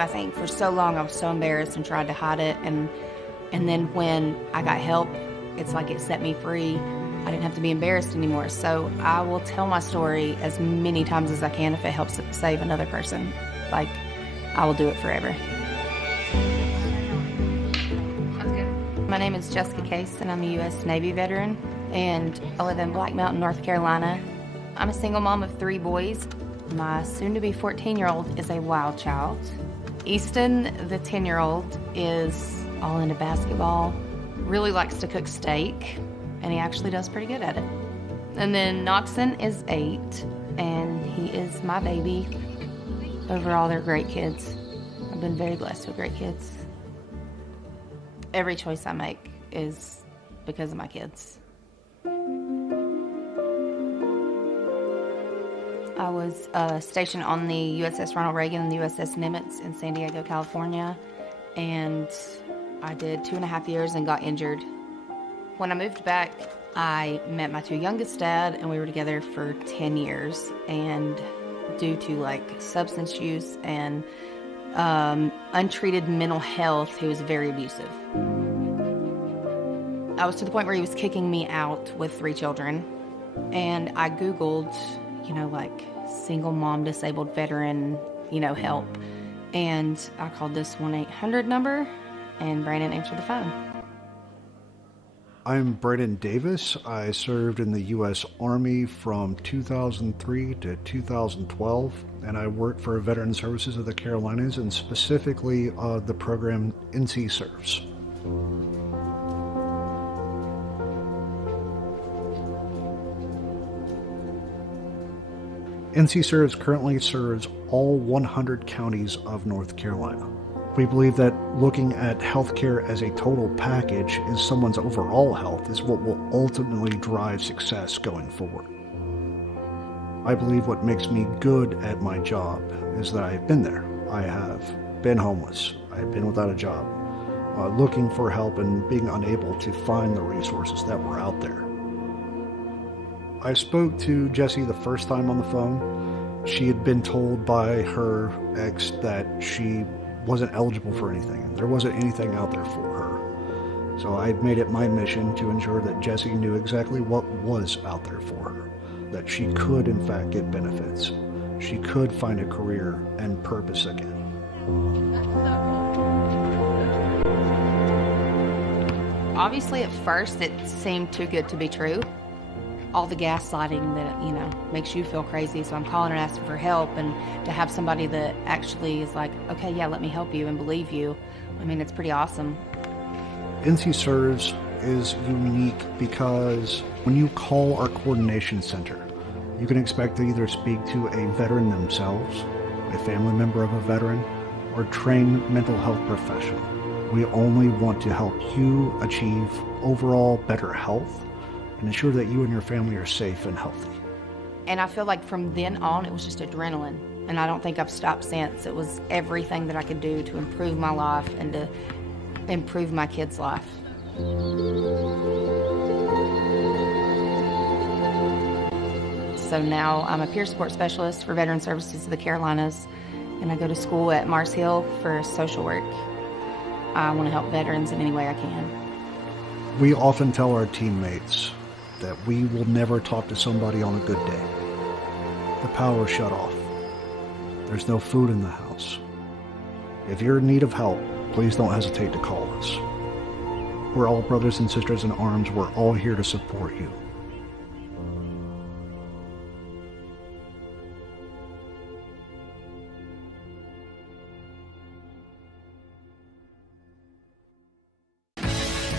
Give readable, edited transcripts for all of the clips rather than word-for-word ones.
I think for so long I was so embarrassed and tried to hide it, and then when I got help, it's like it set me free. I didn't have to be embarrassed anymore. So I will tell my story as many times as I can if it helps save another person. Like, I will do it forever. That's good. My name is Jessica Case, and I'm a U.S. Navy veteran, and I live in Black Mountain, North Carolina. I'm a single mom of 3 boys. My soon-to-be 14-year-old is a wild child. Easton, the 10-year-old, is all into basketball, really likes to cook steak, and he actually does pretty good at it. And then Noxon is 8, and he is my baby. Overall, they're great kids. I've been very blessed with great kids. Every choice I make is because of my kids. I was stationed on the USS Ronald Reagan and the USS Nimitz in San Diego, California, and I did 2.5 years and got injured. When I moved back, I met my 2 youngest dad, and we were together for 10 years, and due to like substance use and untreated mental health, he was very abusive. I was to the point where he was kicking me out with 3 children, and I Googled, like single mom disabled veteran, help. And I called this 1-800 number, and Brandon answered the phone. I'm Brandon Davis. I served in the U.S. Army from 2003 to 2012, and I worked for Veteran Services of the Carolinas, and specifically the program NC Serves. NC Serves currently serves all 100 counties of North Carolina. We believe that looking at healthcare as a total package is someone's overall health is what will ultimately drive success going forward. I believe what makes me good at my job is that I've been there. I have been homeless. I've been without a job, looking for help and being unable to find the resources that were out there. I spoke to Jessie the first time on the phone. She had been told by her ex that she wasn't eligible for anything, and there wasn't anything out there for her. So I made it my mission to ensure that Jessie knew exactly what was out there for her, that she could in fact get benefits. She could find a career and purpose again. Obviously at first it seemed too good to be true. All the gaslighting that, makes you feel crazy. So I'm calling and asking for help, and to have somebody that actually is like, okay, yeah, let me help you and believe you. I mean, it's pretty awesome. NC Serves is unique because when you call our coordination center, you can expect to either speak to a veteran themselves, a family member of a veteran, or trained mental health professional. We only want to help you achieve overall better health and ensure that you and your family are safe and healthy. And I feel like from then on, it was just adrenaline. And I don't think I've stopped since. It was everything that I could do to improve my life and to improve my kids' life. So now I'm a peer support specialist for Veteran Services of the Carolinas, and I go to school at Mars Hill for social work. I want to help veterans in any way I can. We often tell our teammates that we will never talk to somebody on a good day. The power is shut off. There's no food in the house. If you're in need of help, please don't hesitate to call us. We're all brothers and sisters in arms. We're all here to support you.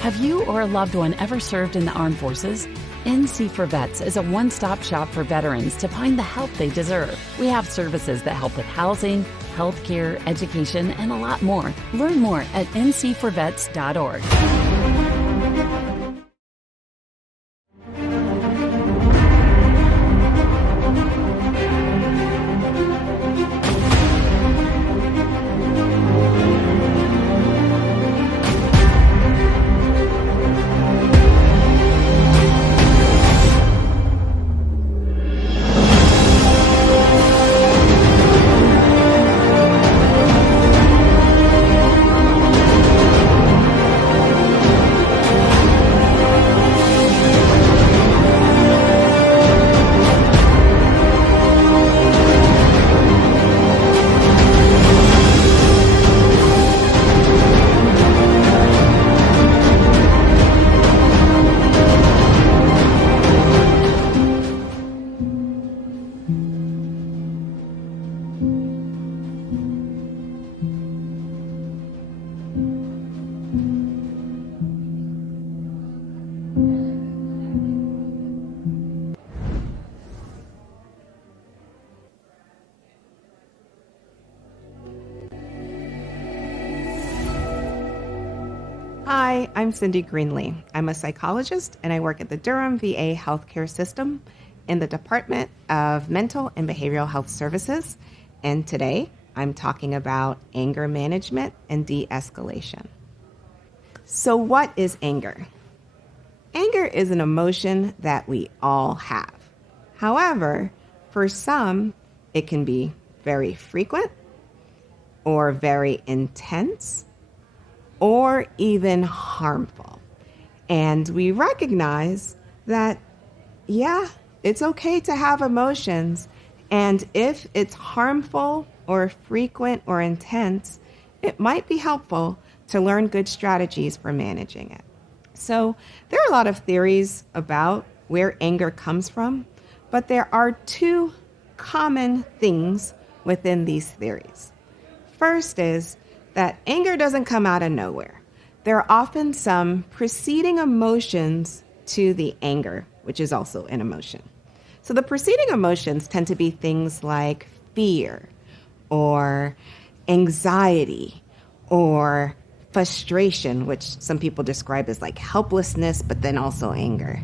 Have you or a loved one ever served in the armed forces? NC for Vets is a one-stop shop for veterans to find the help they deserve. We have services that help with housing, healthcare, education, and a lot more. Learn more at ncforvets.org. Hi, I'm Cindy Greenlee. I'm a psychologist and I work at the Durham VA Healthcare System in the Department of Mental and Behavioral Health Services. And today I'm talking about anger management and de-escalation. So what is anger? Anger is an emotion that we all have. However, for some, it can be very frequent or very intense or even harmful. And we recognize that, it's okay to have emotions. And if it's harmful or frequent or intense, it might be helpful to learn good strategies for managing it. So there are a lot of theories about where anger comes from, but there are two common things within these theories. First is that anger doesn't come out of nowhere. There are often some preceding emotions to the anger, which is also an emotion. So the preceding emotions tend to be things like fear or anxiety or frustration, which some people describe as like helplessness, but then also anger,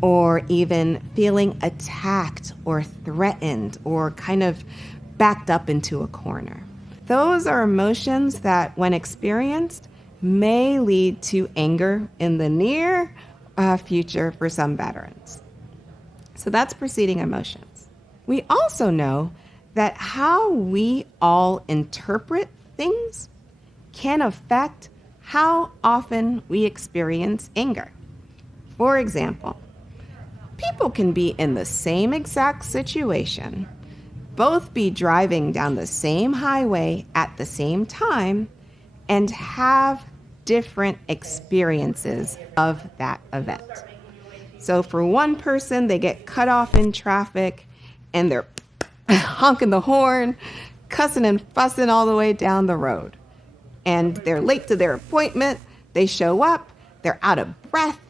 or even feeling attacked or threatened or kind of backed up into a corner. Those are emotions that, when experienced, may lead to anger in the near future for some veterans. So that's preceding emotions. We also know that how we all interpret things can affect how often we experience anger. For example, people can be in the same exact situation, both be driving down the same highway at the same time, and have different experiences of that event. So for one person, they get cut off in traffic and they're honking the horn, cussing and fussing all the way down the road. And they're late to their appointment. They show up, they're out of breath,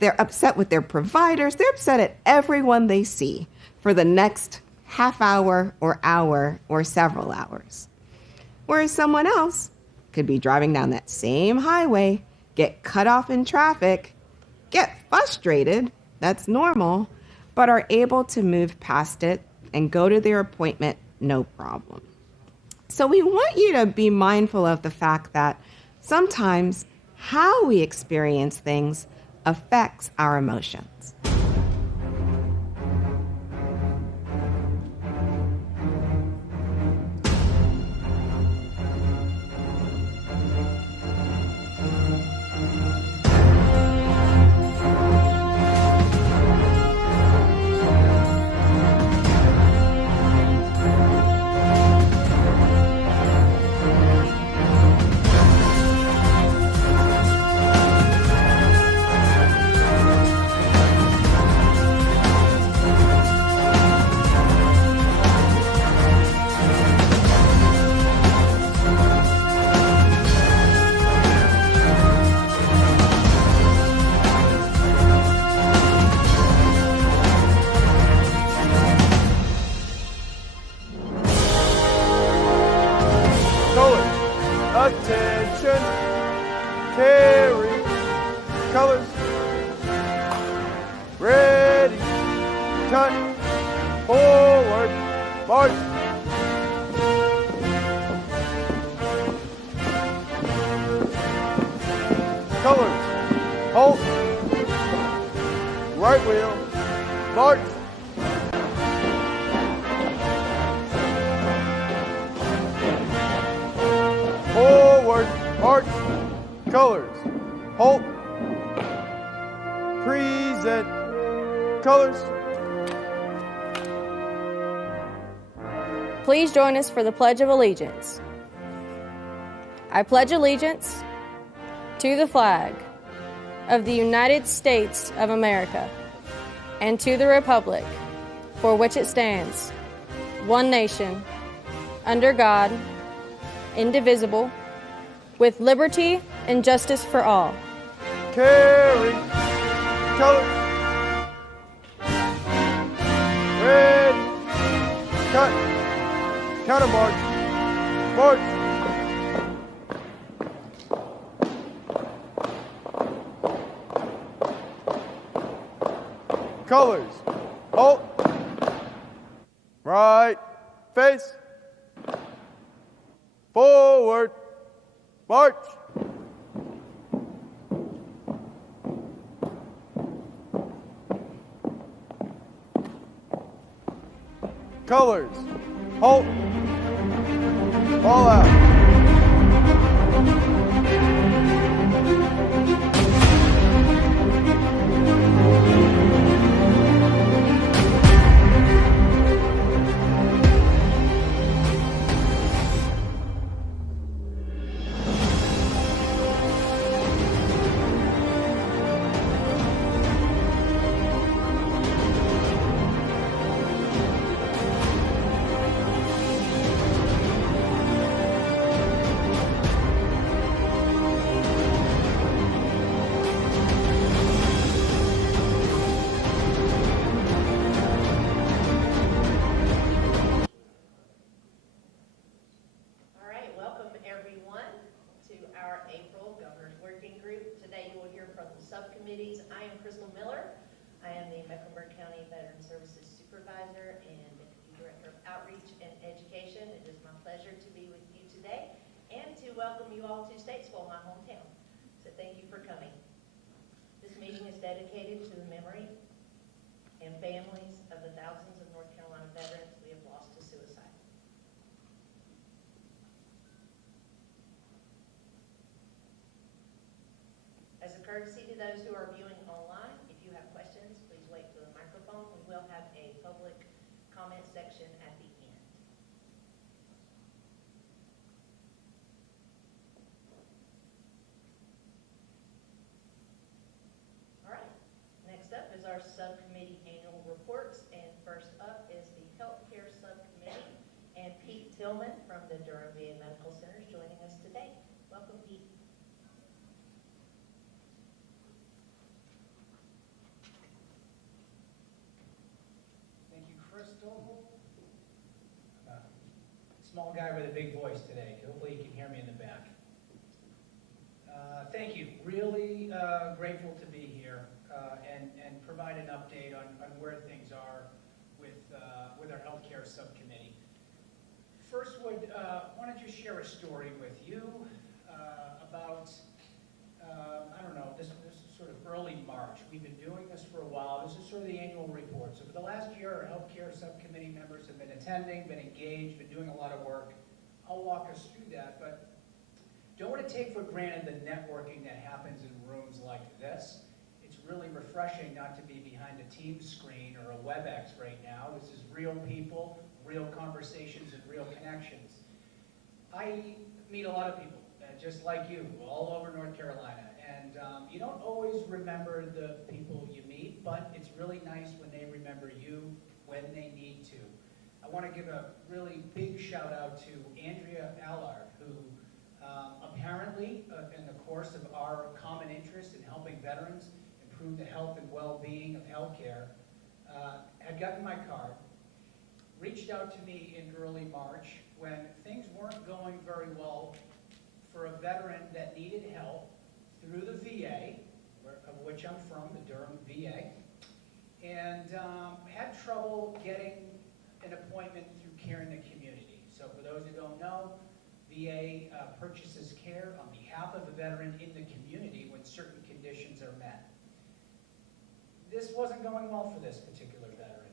they're upset with their providers, they're upset at everyone they see for the next half hour or several hours. Whereas someone else could be driving down that same highway, get cut off in traffic, get frustrated, that's normal, but are able to move past it and go to their appointment no problem. So we want you to be mindful of the fact that sometimes how we experience things affects our emotions. Attention, carry, colors, ready, cut, forward, march. Colors, halt, right wheel, march. Forward, march, colors, halt, present, colors. Please join us for the Pledge of Allegiance. I pledge allegiance to the flag of the United States of America and to the republic for which it stands, one nation, under God, indivisible, with liberty and justice for all. Carry, colors, ready, cut, counter march, march. Colors. Halt. Right. Face. Forward. March. Colors. Halt. All out. Welcome you all to Statesville, my hometown. So thank you for coming. This meeting is dedicated to the memory and families of the thousands of North Carolina veterans we have lost to suicide. As a courtesy to those who are viewing online, if you have questions, please wait for the microphone. We will have a public comment section at the end. Next up is our subcommittee annual reports, and first up is the healthcare subcommittee, and Pete Tillman from the Durham VA Medical Center is joining us today. Welcome, Pete. Thank you, Crystal. Small guy with a big voice today. Hopefully you can hear me in the back. Thank you. Really grateful to be here. And provide an update on where things are with our healthcare subcommittee. First, want to just share a story with you about, I don't know, this is sort of early March. We've been doing this for a while. This is sort of the annual report. So for the last year, our healthcare subcommittee members have been attending, been engaged, been doing a lot of work. I'll walk us through that, but don't want to take for granted the networking that happens in rooms like this. Really refreshing not to be behind a Teams screen or a WebEx right now. This is real people, real conversations, and real connections. I meet a lot of people, just like you, all over North Carolina. And you don't always remember the people you meet, but it's really nice when they remember you when they need to. I want to give a really big shout out to Andrea Allard, who apparently, in the course of our common interest in helping veterans improve the health and well-being of healthcare, had gotten my card, reached out to me in early March when things weren't going very well for a veteran that needed help through the VA, of which I'm from, the Durham VA, and had trouble getting an appointment through Care in the Community. So for those who don't know, VA purchases care on behalf of the veteran in the community when certain conditions are met. This wasn't going well for this particular veteran.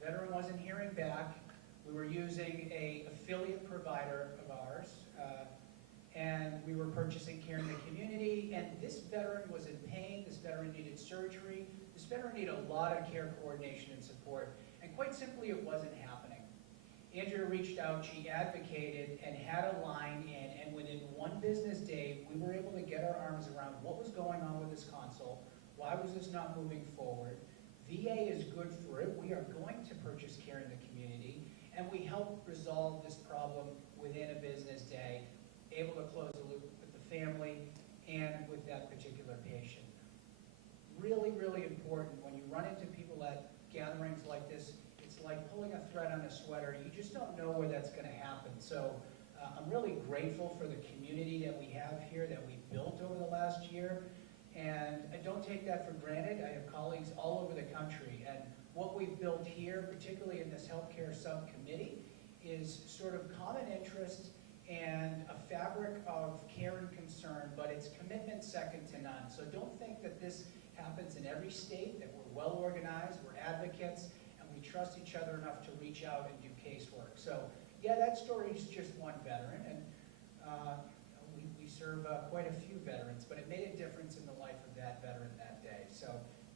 The veteran wasn't hearing back. We were using an affiliate provider of ours, and we were purchasing Care in the Community, and this veteran was in pain. This veteran needed surgery. This veteran needed a lot of care coordination and support, and quite simply, it wasn't happening. Andrea reached out, she advocated, and had a line in, and within one business day, we were able to get our arms around what was going on with this console. Why was this not moving forward? VA is good for it. We are going to purchase Care in the Community, and we help resolve this problem within a business day, able to close the loop with the family and with that particular patient. Really, really important when you run into people at gatherings like this. It's like pulling a thread on a sweater. You just don't know where that's going to happen. So I'm really grateful for the community that we have here, that we've built over the last year. And I don't take that for granted. I have colleagues all over the country, and here, particularly in this healthcare subcommittee, is sort of common interest and a fabric of care and concern, but it's commitment second to none. So don't think that this happens in every state, that we're well organized, we're advocates, and we trust each other enough to reach out and do casework. So yeah, that story is just one veteran, and we serve quite a few veterans, but it made a difference in the life of that veteran that day. So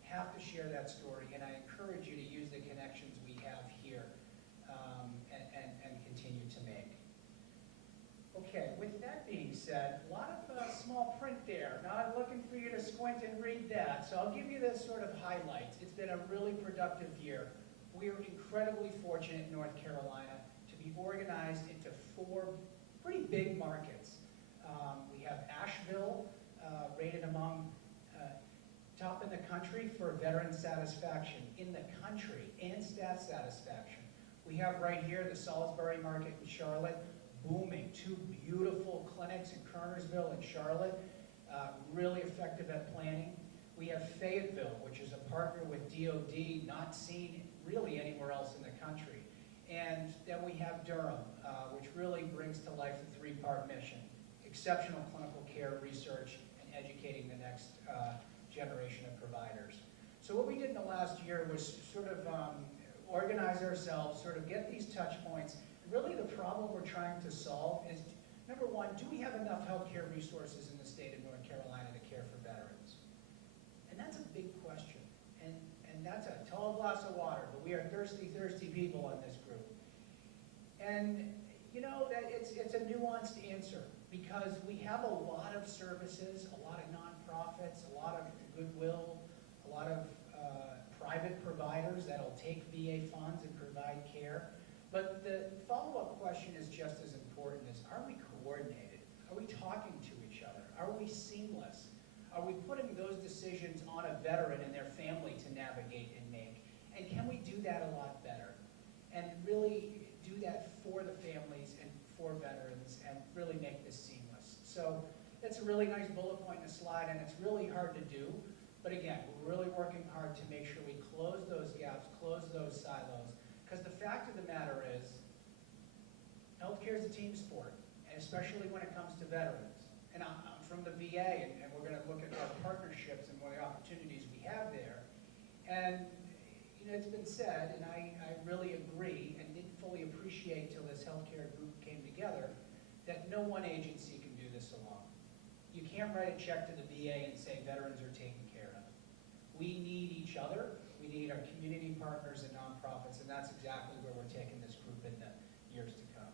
have to share that story, and I encourage you to use the connections we have here and continue to make. Okay, with that being said, a lot of small print there. Not looking for you to squint and read that, so I'll give you the sort of highlights. It's been a really productive year. We are incredibly fortunate in North Carolina to be organized into 4 pretty big markets. We have Asheville, rated among top in the country for veteran satisfaction in the country and staff satisfaction. We have right here the Salisbury market in Charlotte, booming. 2 beautiful clinics in Kernersville and Charlotte, really effective at planning. We have Fayetteville, which is a partner with DOD, not seen really anywhere else in the country. And then we have Durham, which really brings to life the 3-part mission: exceptional clinical care, research, and educating the next generation of providers. So what we did in the last year was sort of organize ourselves, sort of get these touch points. Really the problem we're trying to solve is, number one, do we have enough healthcare resources in the state of North Carolina to care for veterans? And that's a big question. And that's a tall glass of water, but we are thirsty, thirsty people in this group. And you know, that it's a nuanced answer, because we have a lot of services, a lot of nonprofits, a lot of goodwill, a lot of private providers that'll take VA funds and provide care. But the follow-up question is just as important: is, are we coordinated? Are we talking to each other? Are we seamless? Are we putting those decisions on a veteran and their family to navigate and make? And can we do that a lot better? And really do that for the families and for veterans, and really make this seamless. So it's a really nice bullet point in the slide, and it's really hard to do. But again, we're really working hard to make sure we close those gaps, close those silos. Because the fact of the matter is, healthcare is a team sport, and especially when it comes to veterans. And I'm from the VA, and we're going to look at our partnerships and what the opportunities we have there. And you know, it's been said, and I really agree, and didn't fully appreciate till this healthcare group came together, that no one agency can do this alone. You can't write a check to the VA and say veterans are taken care of. We need each other. We need our community partners and nonprofits, and that's exactly where we're taking this group in the years to come.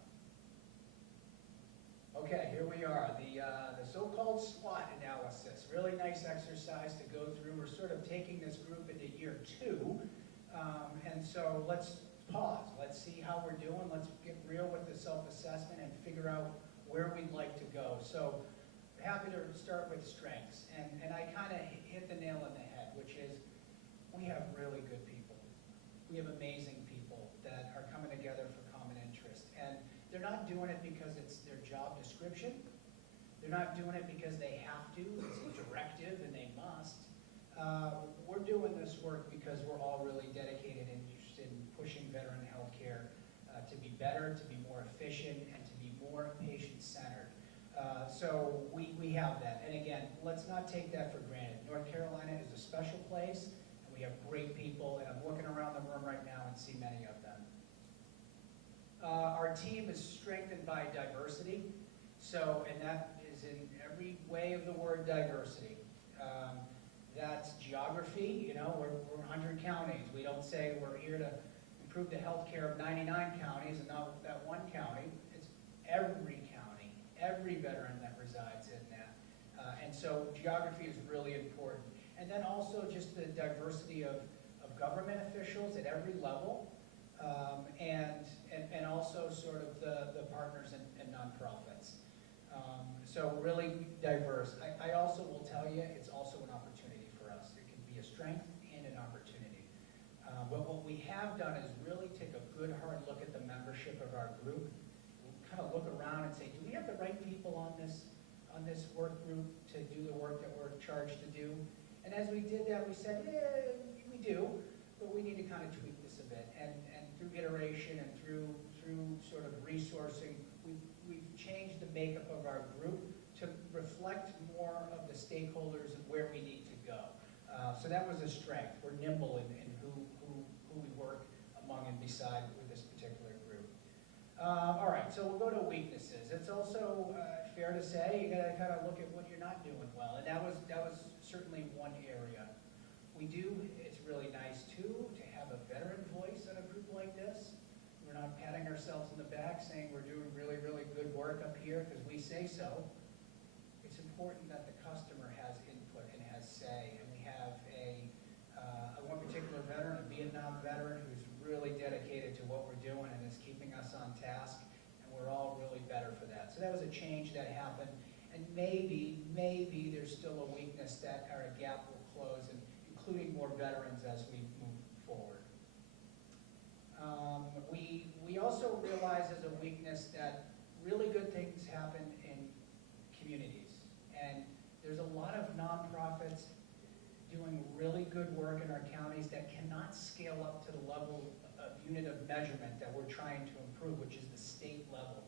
Okay, here we are, the so-called SWOT analysis. Really nice exercise to go through. We're sort of taking this group into year 2, and so let's pause. Let's see how we're doing. Let's get real with the self-assessment and figure out where we'd like to go. So happy to start with strengths, and I kind of hit the nail on the head, which is we have really good people. We have amazing people that are coming together for common interest. And they're not doing it because it's their job description. They're not doing it because they have to. It's a directive and they must. We're doing this work because we're all really dedicated and interested in pushing veteran health care to be better, to be more efficient, and to be more patient-centered. So we have that. And again, let's not take that for granted. North Carolina is a special place, and we have great people, and I'm looking around the room right now and see many of them. Our team is strengthened by diversity, and that is in every way of the word diversity. That's geography. You know, we're 100 counties. We don't say we're here to improve the health care of 99 counties and not that one county. It's every county, every veteran that resides in that. And so geography is really important. And then also just the diversity of government officials at every level, and also sort of the partners and nonprofits. So really diverse. I also will tell you, it's also an opportunity for us. It can be a strength and an opportunity. But what we have done is really take a good hard look at the membership of our group, and kind of look around and say, do we have the right people on this work group to do the work that we're charged to do? And as we did that, we said, yeah, we do, but we need to kind of tweak this a bit. And iteration and through sort of resourcing, we've changed the makeup of our group to reflect more of the stakeholders and where we need to go. So that was a strength. We're nimble in who we work among and beside with this particular group. All right, so we'll go to weaknesses. It's also fair to say you got to kind of look at what you're not doing well, and that was certainly one area. It's really nice too to have a veteran voice in a group like this. We're not patting ourselves in the back saying we're doing really, really good work up here because we say so. It's important that the customer has input and has say, and we have one particular veteran, a Vietnam veteran, who's really dedicated to what we're doing and is keeping us on task, and we're all really better for that. So that was a change that happened, and maybe there's still a weakness that or a gap will close, and including more veterans as we move forward. We also realize as a weakness that really good things happen in communities, and there's a lot of nonprofits doing really good work in our counties that cannot scale up to the level of unit of measurement that we're trying to improve, which is the state level.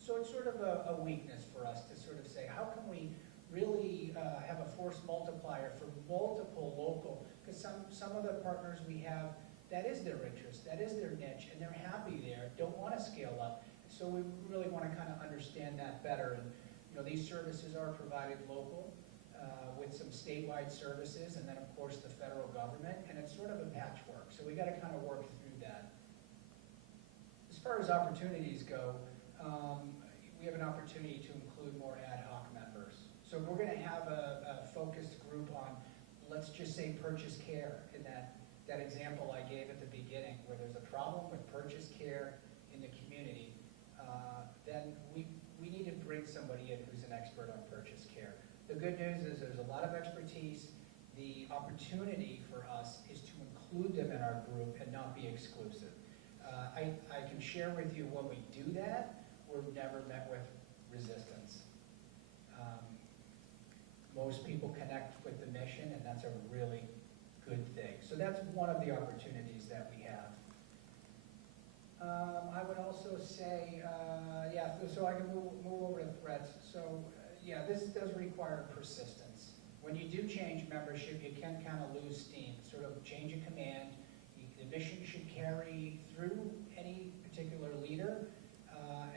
So it's sort of a weakness for us to sort of say, how can we really have a force multiplier for multiple local, because some of the partners we have, that is their interest, that is their niche, and they're happy there, don't want to scale up. So we really want to kind of understand that better. And these services are provided local with some statewide services, and then of course the federal government, and it's sort of a patchwork. So we got to kind of work through that. As far as opportunities go, we have an opportunity to include more ad hoc members. So we're going to have a focused group on, let's just say, purchase care in that example I gave at the beginning, where there's a problem with purchase care in the community, then we need to bring somebody in who's an expert on purchase care. The good news is there's a lot of expertise. The opportunity for us is to include them in our group and not be exclusive. I can share with you when we do that, we're never met with resistance. Most people connect with the mission, and that's a really good thing. So that's one of the opportunities that we have. I would also say, so I can move over to threats. So this does require persistence. When you do change membership, you can kind of lose steam, sort of change a command. The mission should carry through any particular leader,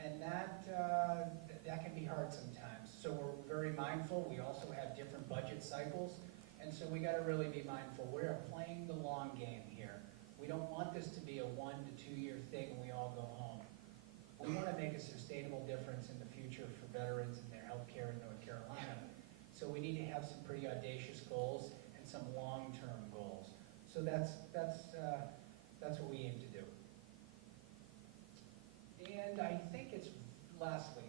and that can be hard sometimes. So we're very mindful. We also have different budget cycles, and so we got to really be mindful. We're playing the long game here. We don't want this to be a 1 to 2 year thing and we all go home. We want to make a sustainable difference in the future for veterans and their health care in North Carolina. So we need to have some pretty audacious goals and some long-term goals. So that's what we aim to do. And I think lastly,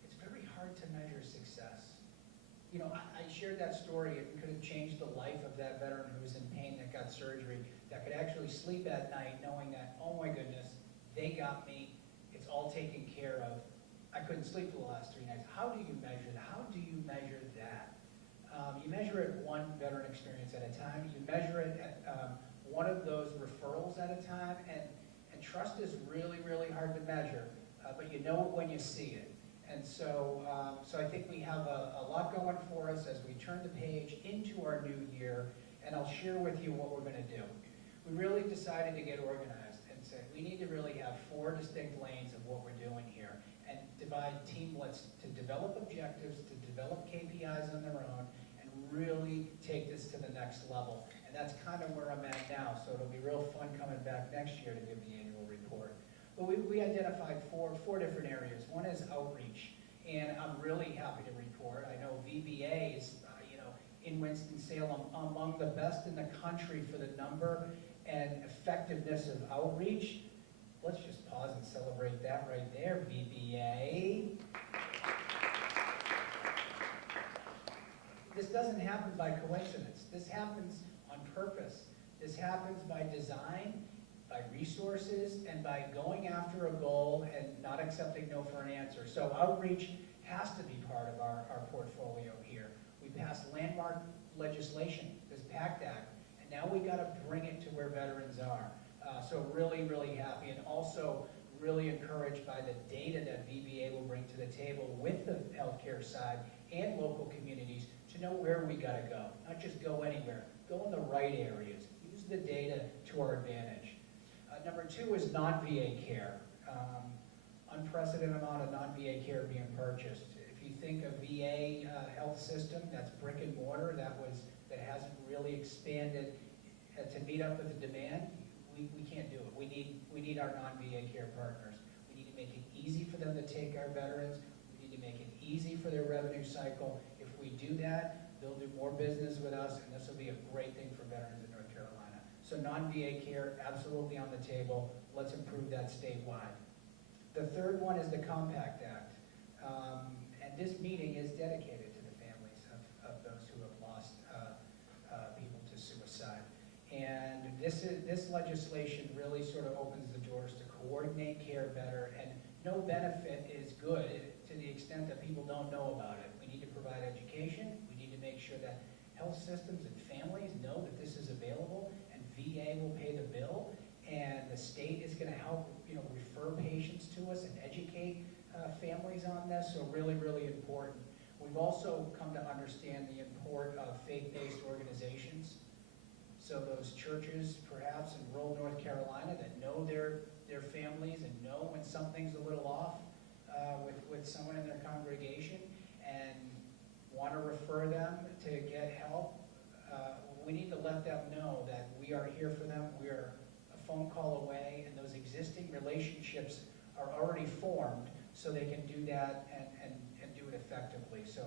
it's very hard to measure success. I shared that story. It could have changed the life of that veteran who was in pain that got surgery, that could actually sleep at night knowing that, oh my goodness, they got me, it's all taken care of. I couldn't sleep for the last 3 nights. How do you measure that? How do you measure that? You measure it one veteran experience at a time. You measure it at one of those referrals at a time, and trust is really, really hard to measure, but you know it when you see it. And so I think we have a lot going for us as we turn the page into our new year, and I'll share with you what we're going to do. We really decided to get organized and said we need to really have 4 distinct lanes of what we're doing here and divide teamlets to develop objectives, to develop KPIs on their own, and really take this to the next level. And that's kind of where I'm at now, so it'll be real fun coming back next year to give the annual report. But we identified four different areas. One is outreach, and I'm really happy to report. I know VBA is, in Winston-Salem, among the best in the country for the number and effectiveness of outreach. Let's just pause and celebrate that right there, VBA. This doesn't happen by coincidence. This happens on purpose. This happens by design, by resources, and by going after a goal and not accepting no for an answer. So outreach has to be part of our portfolio here. We passed landmark legislation, this PACT Act, and now we got to bring it to where veterans are. So really really, really happy, and also really encouraged by the data that VBA will bring to the table with the healthcare side and local communities to know where we got to go. Not just go anywhere, go in the right areas. Use the data to our advantage. Number two is non-VA care. Unprecedented amount of non-VA care being purchased. If you think of VA health system, that's brick and mortar, that hasn't really expanded to meet up with the demand. We can't do it. We need our non-VA care partners. We need to make it easy for them to take our veterans. We need to make it easy for their revenue cycle. If we do that, they'll do more business with us, and this will be a great thing for veterans in North Carolina. So non-VA care, absolutely on the table. Let's improve that statewide. The third one is the Compact Act. And this meeting is dedicated to the families of those who have lost people to suicide. And this legislation really sort of opens the doors to coordinate care better, and no benefit is good to the extent that people don't know about it. We need to provide education. We need to make sure that health systems and families know that this is available, and VA will pay the bill, and the state is going to help, refer patients to us and educate families on this. So really, really important. We've also come to understand the import of faith-based organizations. So those churches, perhaps in rural North Carolina, that know their families and know when something's a little off with someone in their congregation and want to refer them to get help, we need to let them know that we are here for them. We are a phone call away, and those existing relationships are already formed so they can do that and do it effectively. So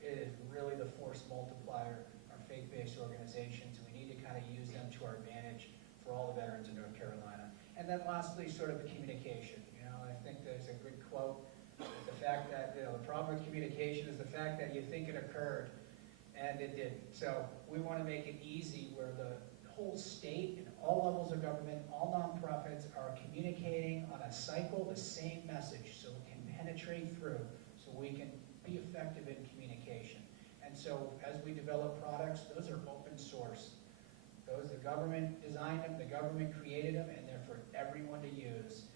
it is really the force multiplier, our faith-based organizations. We need to kind of use them to our advantage for all the veterans in North Carolina. And then lastly, sort of the communication. I think there's a good quote, the fact that, the problem with communication is the fact that you think it occurred, and it didn't. So we want to make it easy where the whole state and all levels of government, all nonprofits are communicating on a cycle the same message so it can penetrate through, so we can be effective in communication. And so as we develop products, those are open source. The government designed them, the government created them, and they're for everyone to use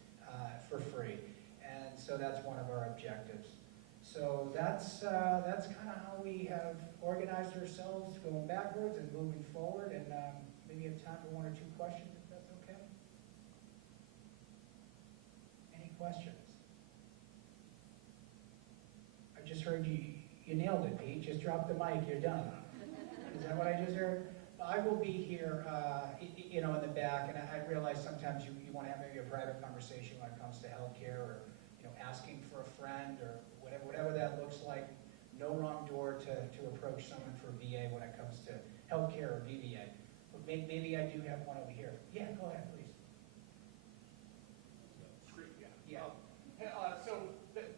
for free. And so that's one of our objectives. So that's kind of how we have organized ourselves going backwards and moving forward, and maybe have time for one or two questions, if that's okay. Any questions? I just heard you nailed it, Pete. Just drop the mic, you're done. Is that what I just heard? I will be here, in the back, and I realize sometimes you want to have maybe a private conversation when it comes to healthcare, or asking for a friend, or whatever that looks like. No wrong door to approach someone for VA when it comes to healthcare or VBA. But maybe I do have one over here. Yeah, go ahead, please. Great, yeah. Yeah.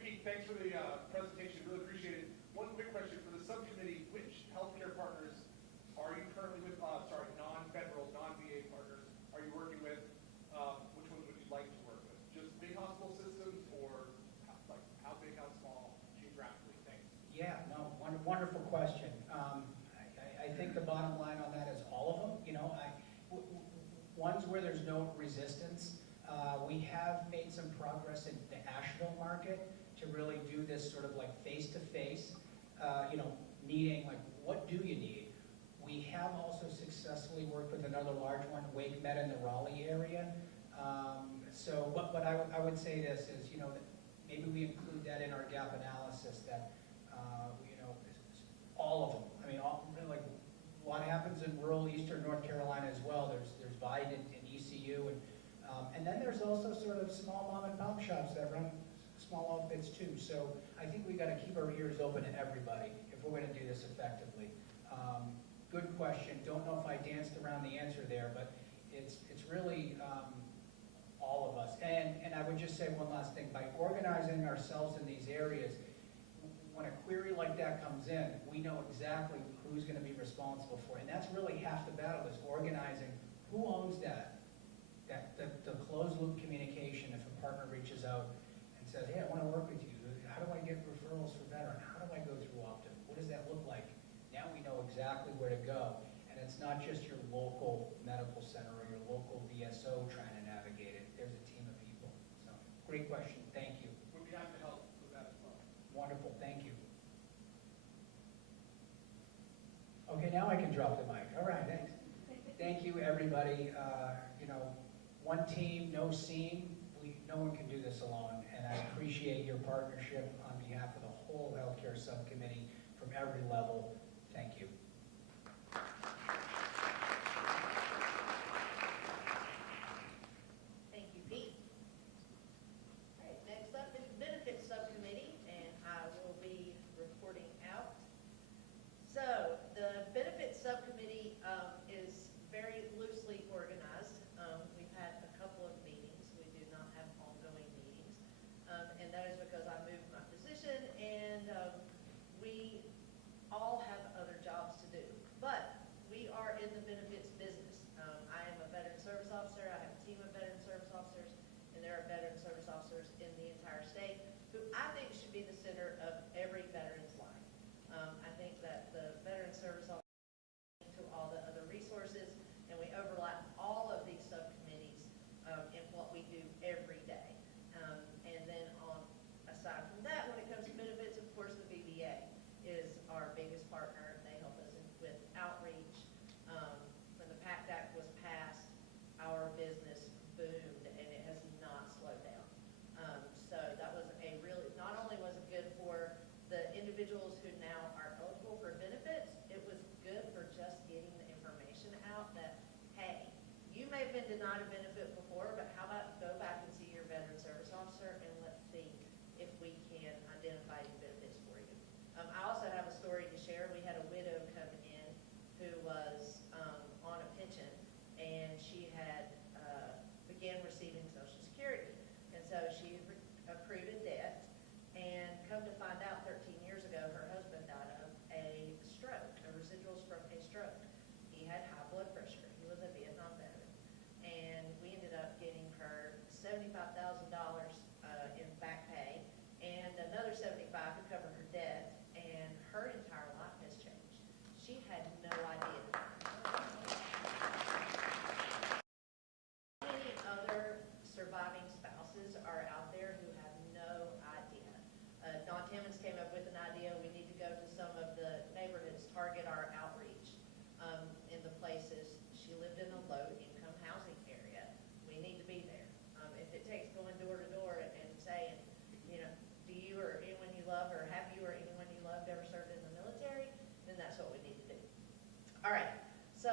Pete, thanks for the presentation. Really appreciate it. One quick question for the subcommittee: which healthcare partners are you currently with? Non-federal, non-VA partners are you working with? Which ones would you like to work with? Just big hospital systems, or like how big, how small, geographically? Thanks. Yeah, no, wonderful question. I think the bottom line on that is all of them. Ones where there's no resistance. We have made some progress in the Asheville market to really do this sort of like face-to-face, meeting, like what do you need? We have also successfully worked with another large one, WakeMed in the Raleigh area. But I would say this is, that maybe we include that in our gap analysis, that, all of them. I mean, like what happens in rural eastern North Carolina as well. There's Biden and ECU, and then there's also sort of small mom and pop shops that run small outfits too. So I think we got to keep our ears open to everybody if we're going to do this effectively. Good question. Don't know if I danced around the answer there, but it's really all of us. And I would just say one last thing. By organizing ourselves in these areas, when a query like that comes in, we know exactly who's going to be responsible for it. And that's really half the battle, is organizing who owns that the closed loop communication. If a partner reaches out and says, hey, I want to work with you, how do I get referrals for veteran? How do I go through Optum? What does that look like? Now we know exactly where to go. And it's not just your local medical center or your local VSO trying to navigate it. drop the mic. All right, thanks. Thank you, everybody. One team, no seam. No one can do this alone, and I appreciate your partnership on behalf of the whole healthcare subcommittee from every level. Thank you. Thank you, Pete. All right, next up is Benefits Subcommittee, and I will be reporting out. So the Benefits Subcommittee is very loosely organized. We've had a couple of meetings. We do not have ongoing meetings, and that is because I moved my position, and we all have other jobs to do. But we are in the benefits business. I am a veteran service officer. I have a team of veteran service officers, and there are veteran service officers in the entire state who I think should be the center of every veteran's life. I think that the veteran service officers to all the other resources, and we overlap all of these subcommittees in what we do every day. And then aside from that, when it comes to benefits, of course, the VBA is our biggest partner. They help us with outreach. When the PACT Act was passed, our business boomed, and it has not slowed down. So that was not only was it good for the individuals who now are eligible for benefits, it was good for just getting the information out that, hey, you may have been denied a benefit before, but how about go back and see your veteran service officer, and let's see if we can identify any benefits for you. I also have a story to share. We had a widow come in who was on a pension, and she had began receiving Social Security. And so she accrued a debt, and come to find out 13 years ago, her husband died of a stroke, a residuals from a stroke. He had high blood pressure. He was a Vietnam veteran. And we ended up getting her $75,000 in back pay, and another $75,000 to cover her debt, and her entire life has changed. She had no idea. Many other surviving spouses are out there who have no idea. Don Timmons came up with an idea. We need to go to some of the neighborhoods, target our outreach in the places. She lived in a low-income housing area. We need to be there. If it takes going door to door and saying, do you or anyone you love, or have you or anyone you loved ever served in the military, then that's what we need to do. All right, so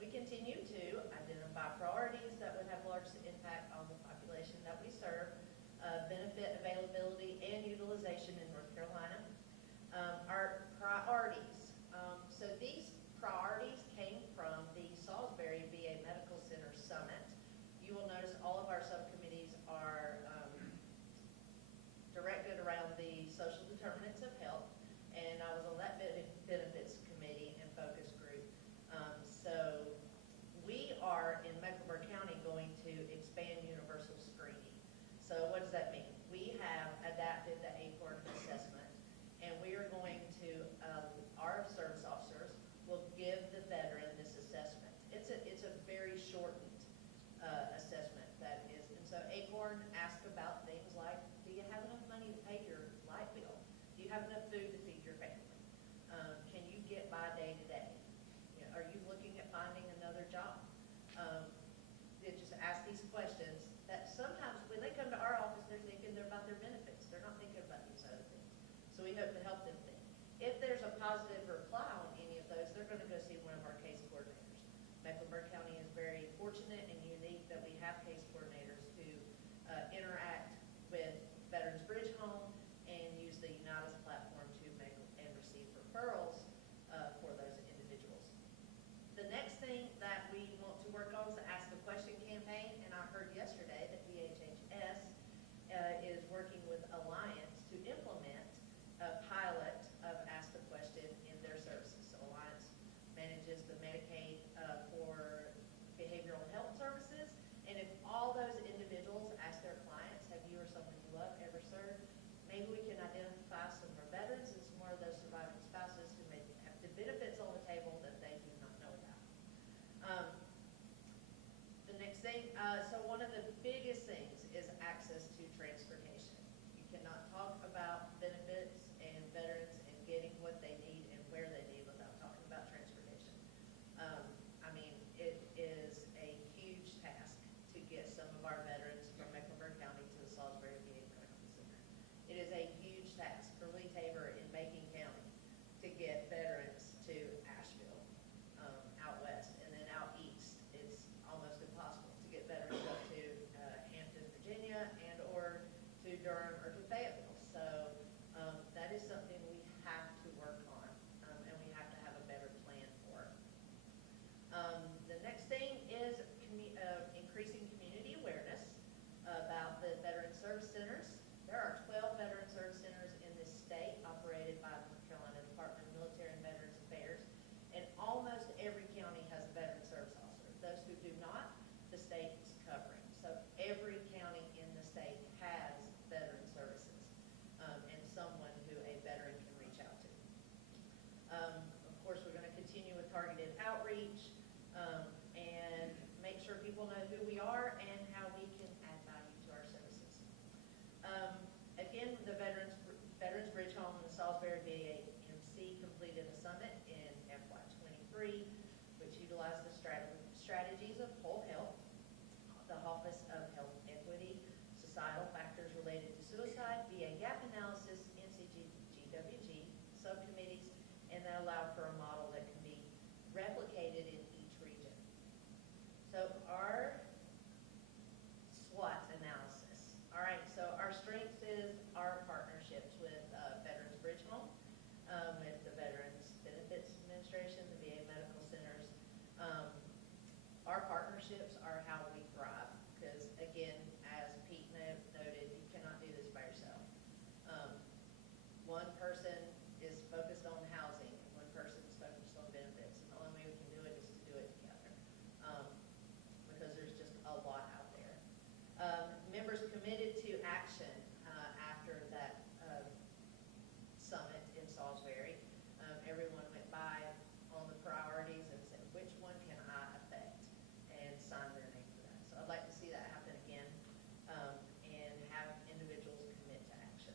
we continue to identify priorities that would have largest impact on the population that we serve, benefit availability and utilization in North Carolina. Our priorities. So these priorities came from the Salisbury VA Medical Center Summit. You will notice all of our subcommittees are directed around the social determinants of health, and I was on that benefits committee and focus group. So we are in Mecklenburg County going to expand universal screening. So what does that mean? We have adapted the ACORN assessment, and we are going to, our service officers will give the veteran this assessment. It's a very shortened assessment that is, and so ACORN asks about things like, do you have enough money to pay your light bill? Do you have enough food to feed your family? Can you get by day to day? Are you looking at finding another job? It just ask these questions that sometimes when they come to our office, they're thinking about their benefits. They're not thinking about these other things. So we hope to help them think. If there's a positive reply on any of those, they're going to go see one of our case coordinators. Mecklenburg County is very fortunate and unique that we have case coordinators who interact with Veterans Bridge Home and use the Unitas platform to make and receive referrals for those individuals. The next thing that we want to work on is the Ask the Question campaign, and I heard yesterday that VHHS is working with Alliance to implement a pilot of Ask the Question in their services. So Alliance manages the Medicaid for behavioral health services, and if all those individuals ask their clients, have you or someone you love ever served, maybe we can identify some more veterans and some more of those surviving spouses who may have the benefits on the table that they do not know about. The next thing, so one of the biggest things is access to transportation. You cannot talk about benefits and veterans and getting what they need and where they need without talking about transportation. It is a huge task for Lee Tabor in Macon County to get veterans to Asheville, out west, and then out east. It's almost impossible to get veterans up to Hampton, Virginia, and or to Durham or to Fayetteville. So that is something we have to work on, and we have to have a better plan for. The next thing is increasing community awareness about the Veteran Service Centers. There are 12 Veteran Service Centers in this state operated by the North Carolina Department of Military and Veterans Affairs, and almost every county has a Veteran Service Officer. Those who do not, the state is covering. So every county in the state has veteran services and someone who a veteran can reach out to. Of course, we're going to continue with targeted outreach and make sure people know who we are and how we can add value to our services. Again, the Veterans Bridge Home and the Salisbury VAMC completed a summit in FY23, which utilized the strategies of whole health, the Office of Health Equity, societal factors related to suicide, VA gap analysis, NCGWG, subcommittees, and that allowed for a model that can be replicated in each region. So our SWOT analysis. All right, so our strengths is our partnerships with Veterans Bridge Home, with the Veterans Benefits Administration, the VA Medical Centers. Our partnerships are how we thrive because, again, as Pete noted, you cannot do this by yourself. One person is focused on housing, and one person is focused on benefits, and the only way we can do it is to do it together because there's just a lot out there. Members committed to action after that summit in Salisbury. Everyone went by on the priorities and said, which one can I affect, and sign their name for that. So I'd like to see that happen again and have individuals commit to action.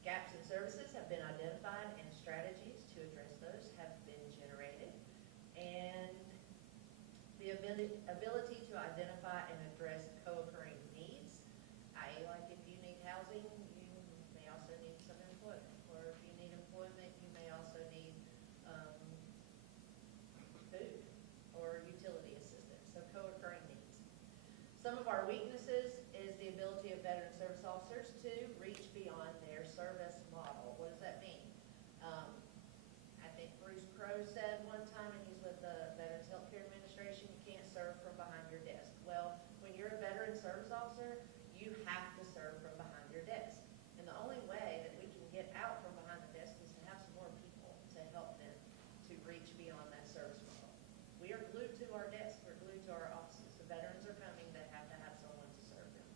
Gaps in services have been identified and strategies to address those have been generated. And the ability to identify and address co-occurring needs, i.e. like if you need housing, you may also need some employment. Or if you need employment, you may also need food or utility assistance, so co-occurring needs. Some of our weaknesses is the ability of veteran service officers to reach beyond their service model. What does that mean? I think Bruce Crowe said one time, and he's with the Veterans Healthcare Administration, you can't serve from behind your desk. Well, when you're a veteran service officer, you have to serve from behind your desk. And the only way that we can get out from behind the desk is to have some more people to help them to reach beyond that service model. We are glued to our desks, we're glued to our offices. The veterans are coming, they have to have someone to serve them.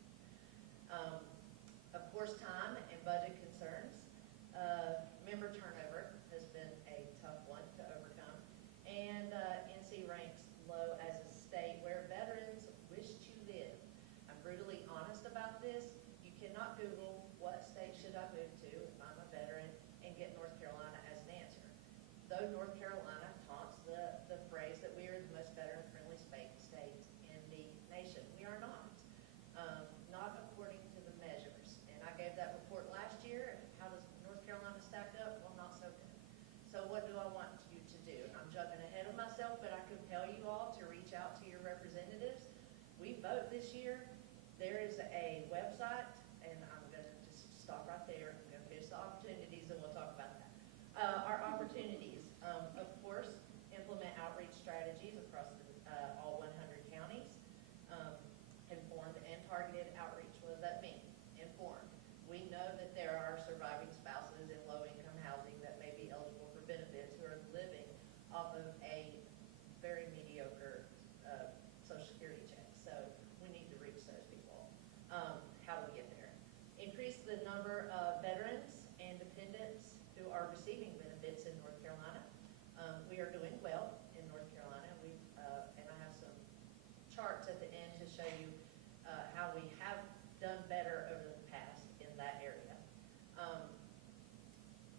Of course, time and budget concerns. Member turnover has been a tough one to overcome. And NC ranks low as a state where veterans wish to live. I'm brutally honest about this. You cannot Google what state should I move to if I'm a veteran and get North Carolina as an answer. Though North Carolina taunts the phrase that we are the most veteran-friendly state in the nation. We are not. Not according to the measures. And I gave that report last year. How does North Carolina stack up? Well, not so good. So what do I want you to do? And I'm jumping ahead of myself, but I compel you all to reach out to your representatives. We vote this year. There is a website, and I'm going to just stop right there. I'm going to finish the opportunities, and we'll talk about that. Our opportunities, of course, implement outreach strategies across all 100 counties. Informed and targeted outreach. What does that mean? Informed. We know that there are surviving spouses in low-income housing that may be eligible for benefits who are living off of a very mediocre Social Security check. So we need to reach those people. How do we get there? Increase the number of veterans and dependents who are receiving benefits in North Carolina. We are doing well in North Carolina. And I have some charts at the end to show you how we have done better over the past in that area.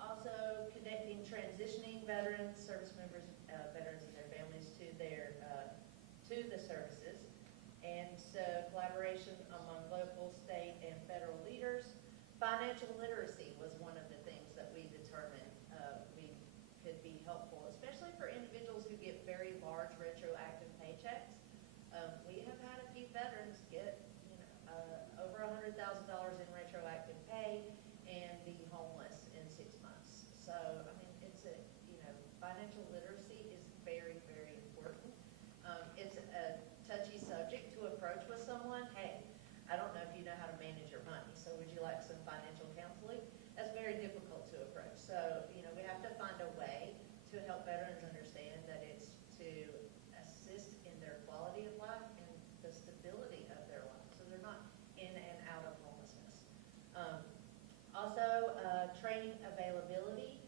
Also, connecting transitioning veterans, service members, veterans and their families to the services, and so collaboration among local, state, and federal leaders. 5 Financial literacy was one of the things that we determined we could be helpful, especially for individuals who get very large retroactive paychecks. We have had a few veterans get over $100,000 in retroactive pay and be homeless in 6 months. So, I mean, it's a, financial literacy is very, very important. It's a touchy subject to approach with someone. Hey, I don't know if you know how to manage your money, so would you like some financial counseling? That's very difficult to approach. So, we have to find a way to help veterans understand that it's to assist in their quality of life and the stability of their life, so they're not in and out of homelessness. Also, training availability,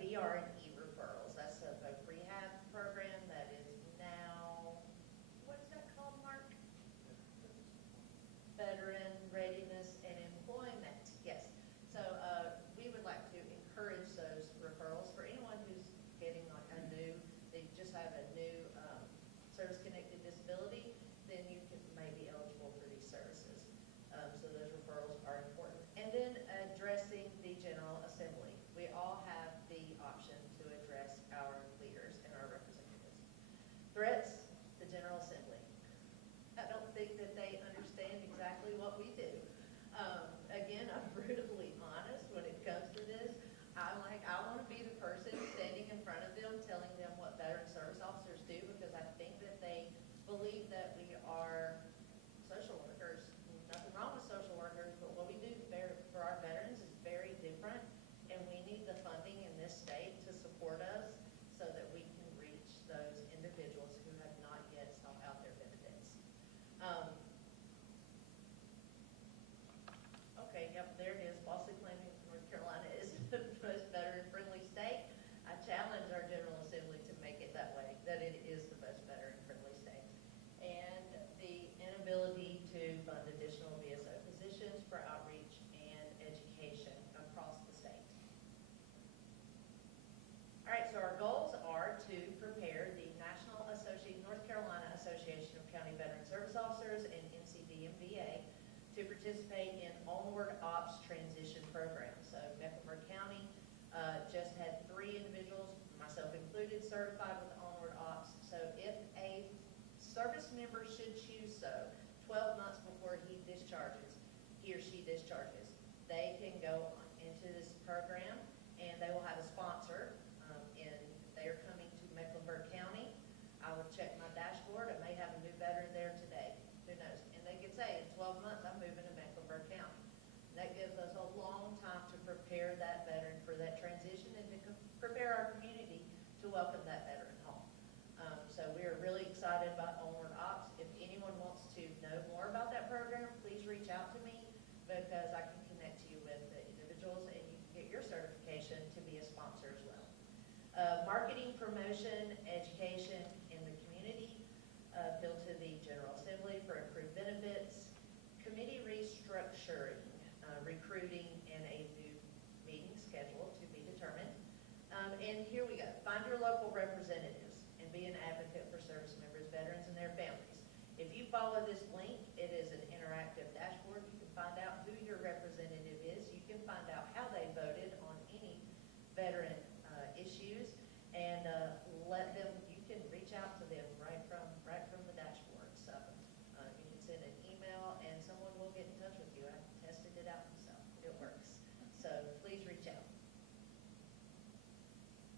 VR and e-referrals. That's a rehab program that is now, what is that called, Mark? Veteran Readiness and Employment. Yes. So we would like to encourage those referrals for anyone who's getting like they just have a new service-connected disability, then you may be eligible for these services. So those referrals are important. And then addressing the General Assembly. We all have the option to address our leaders and our representatives. Threats, the General Assembly. I don't think that they understand exactly what we do. Again, I'm brutally honest when it comes to this. I want to be the person standing in front of them telling them what veteran service officers do, because I think that they believe that we are social workers. Nothing wrong with social workers, but what we do for our veterans is very different, and we need the funding in this state to support us so that we can reach those individuals who have not yet sought out their benefits. Okay, yep, there it is. Falsely claiming North Carolina is the most veteran-friendly state. I challenge our General Assembly to make it that way, that it is the most veteran-friendly state. And the inability to fund additional VSO positions for outreach and education across the state. All right, so our goals are to prepare the North Carolina Association of County Veteran Service Officers and NCGWG to participate in Onward Ops transition program. So Mecklenburg County just had 3 individuals, myself included, certified with Onward Ops. So if a service member should choose so, 12 months before he or she discharges, they can go into this program, and they will have a sponsor, and they're coming to Mecklenburg County. I will check my dashboard. I may have a new veteran there today. Who knows? And they could say, in 12 months, I'm moving to Mecklenburg County. And that gives us a long time to prepare that veteran for that transition and to prepare our community to welcome that veteran home. So we are really excited about Onward Ops. If anyone wants to know more about that program, please reach out to me, because I can connect you with the individuals, and you can get your certification to be a sponsor as well. Marketing, promotion, education in the community, bill to the General Assembly for improved benefits, committee restructuring, recruiting, and a new meeting schedule to be determined. And here we go. Find your local representatives and be an advocate for service members, veterans, and their families. If you follow this link, it is an interactive dashboard. You can find out who your representative is. You can find out how they voted on any veteran issues, and you can reach out to them right from the dashboard. So you can send an email, and someone will get in touch with you. I've tested it out myself. It works. So please reach out.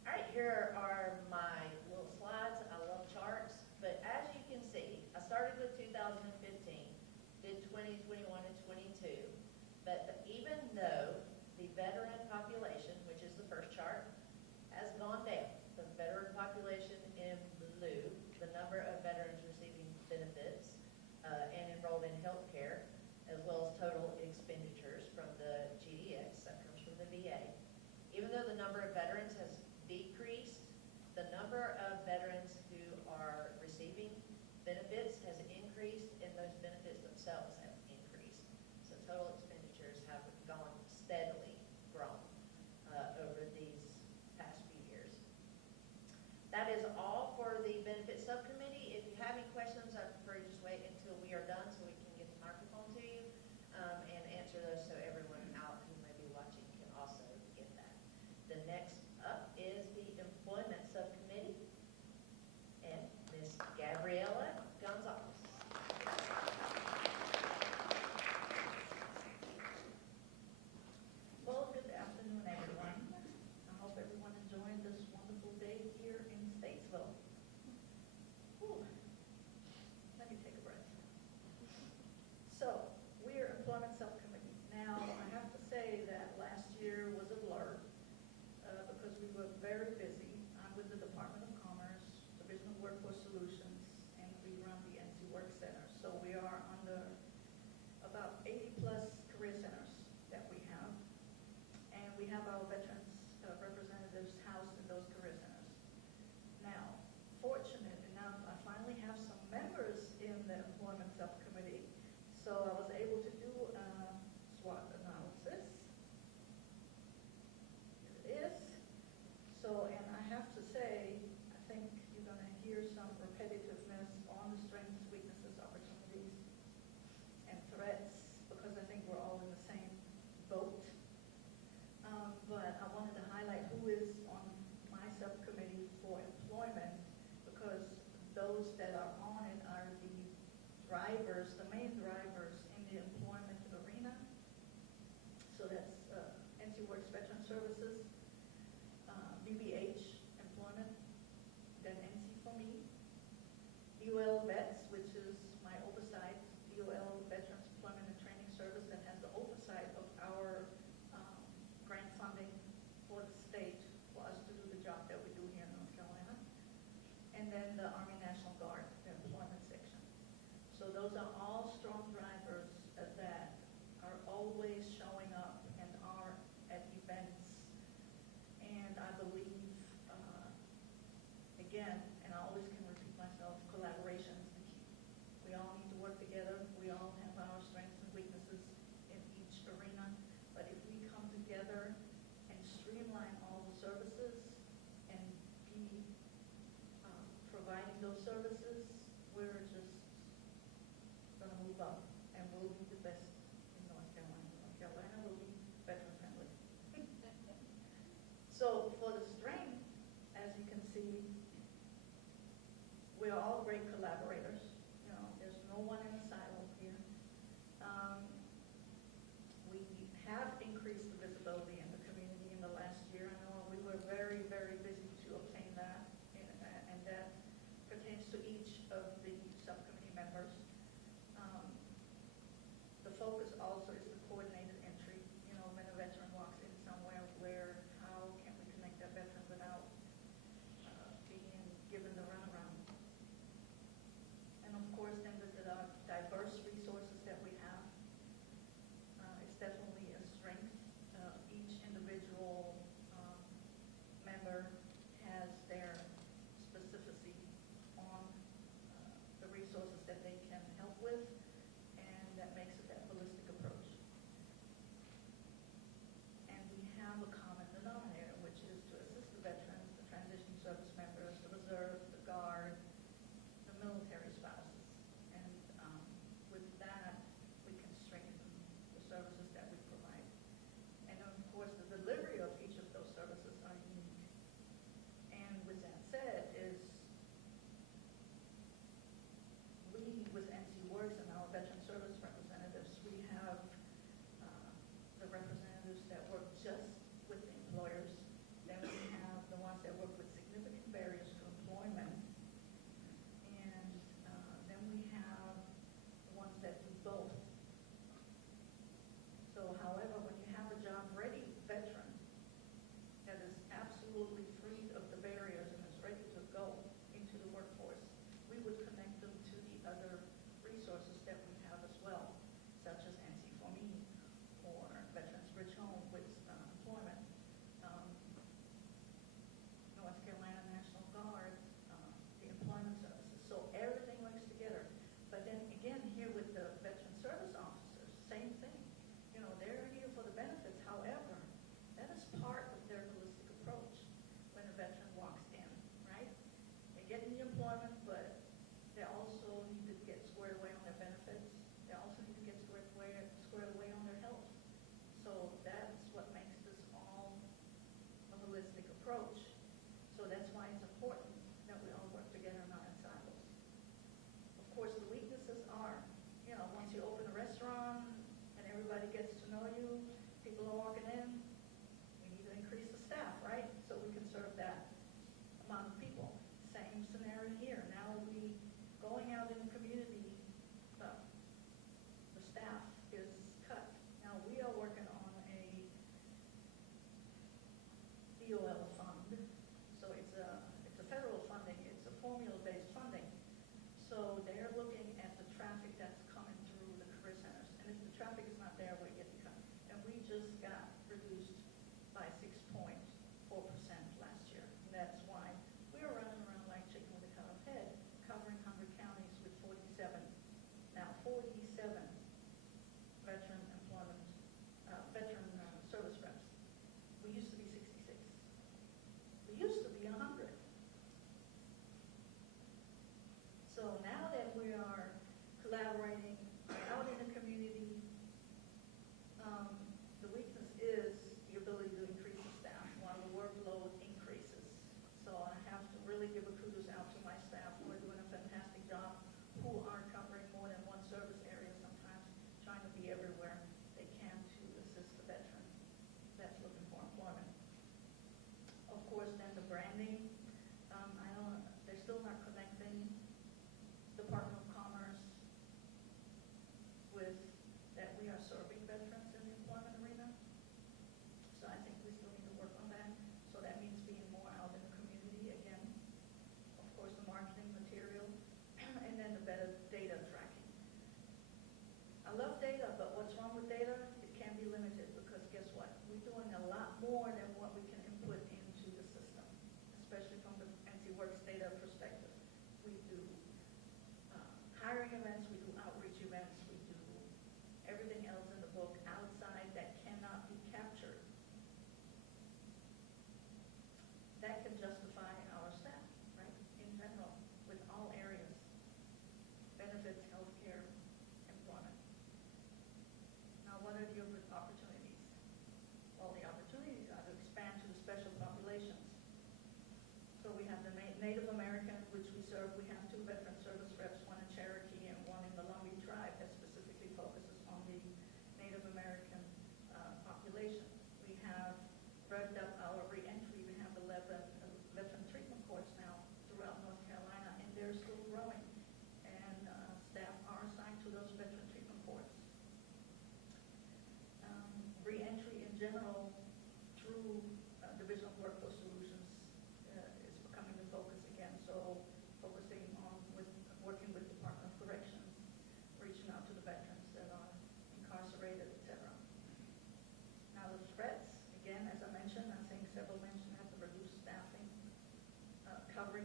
All right, here are my little slides. I love charts, but as you can see, I started with 2015, did 20, 21, and 22, but even though the veteran population, which is the first chart, has gone down, the veteran population in blue, the number of veterans receiving benefits and enrolled in health care, as well as total expenditures from the GDX, that comes from the VA. Even though the number of veterans has decreased, the number of veterans who are receiving benefits has increased, and those benefits themselves have increased. So total expenditures have gone steadily grown over these past few years. That is all for the benefits subcommittee. If you have any questions, I prefer you just wait until we are done so we can get to my So I was able to do a SWOT analysis. Here it is. So, and I have to say, I think you're going to hear some repetitiveness on the strengths, weaknesses, opportunities, and threats, because I think we're all in the same boat. But I wanted to highlight who is on my subcommittee for employment, because those that are on it are the drivers, the main drivers in the employment arena. So that's NCWorks Veteran Services, BBH Employment, then NC for me, DOL Vets, which is my oversight, DOL Veterans Employment and Training Service, that has the oversight of our grant funding for the state for us to do the job that we do here in North Carolina. And then the Army National Guard, the employment section. So those are all strong drivers that are always showing up and are at events. And I believe, again, and I always can repeat myself, collaboration is the key. We all need to work together. We all have our strengths and weaknesses in each arena. But if we come together and streamline all the services and be providing those services, we're just going to move up, and we'll be the best in North Carolina. North Carolina will be veteran friendly. So for the strength, as you can see, we're all great collaborators. You know, there's no one in a silo here. We have increased the visibility in the community in the last year. I know we were very, very busy to obtain that, and that pertains to each of the subcommittee members. The focus also is the coordinated entry. You know, when a veteran walks in somewhere, how can we connect that veteran without being given the runaround? And of course, then the diverse resources that we have. It's definitely a strength. Each individual member has their specificity on the resources that they can help with, and that makes it that holistic approach. And we have a common denominator, which is to assist the veterans, the transition service members, the reserve, the guard, the military spouses. And with that, we can strengthen the services that we provide. And of course, the delivery of each of those services are unique. And with that said, is we, with NCWorks and our veteran service representatives, we have the representatives that work just with the employers. Then we have the ones that work with significant barriers to employment. And then we have the ones that do both. So however, when you have a job-ready veteran that is absolutely free of the barriers and is ready to go into the workforce, we would connect them to the other resources that we have as well, such as NC4Me or Veterans Bridge Home with employment, North Carolina National Guard, the employment services. So everything works together. But then again, here with the veteran service officers, same thing. You know, they're here for the benefits. However, that is part of their holistic approach when a veteran walks in, right? They get in the employment, but they also need to get squared away on their benefits. They also need to get squared away on their health. So that's what makes this all a holistic approach. So that's why it's important that we all work together, not in silos. Of course, the weaknesses are, you know, once you open a restaurant and everybody gets to know you, people are walking in, we need to increase the staff, right? So we can serve that amount of people. Same scenario here. Now we going out in the community, the staff is cut. Now we are working on a DOL fund. So it's a federal funding. It's a formula-based funding. So they're looking at the traffic that's coming through the career centers. And if the traffic is not there, we're getting cut. And we just got reduced by 6.4% last year. And that's why we're running around like chicken with a cut off head, covering 100 counties with 47. Now 47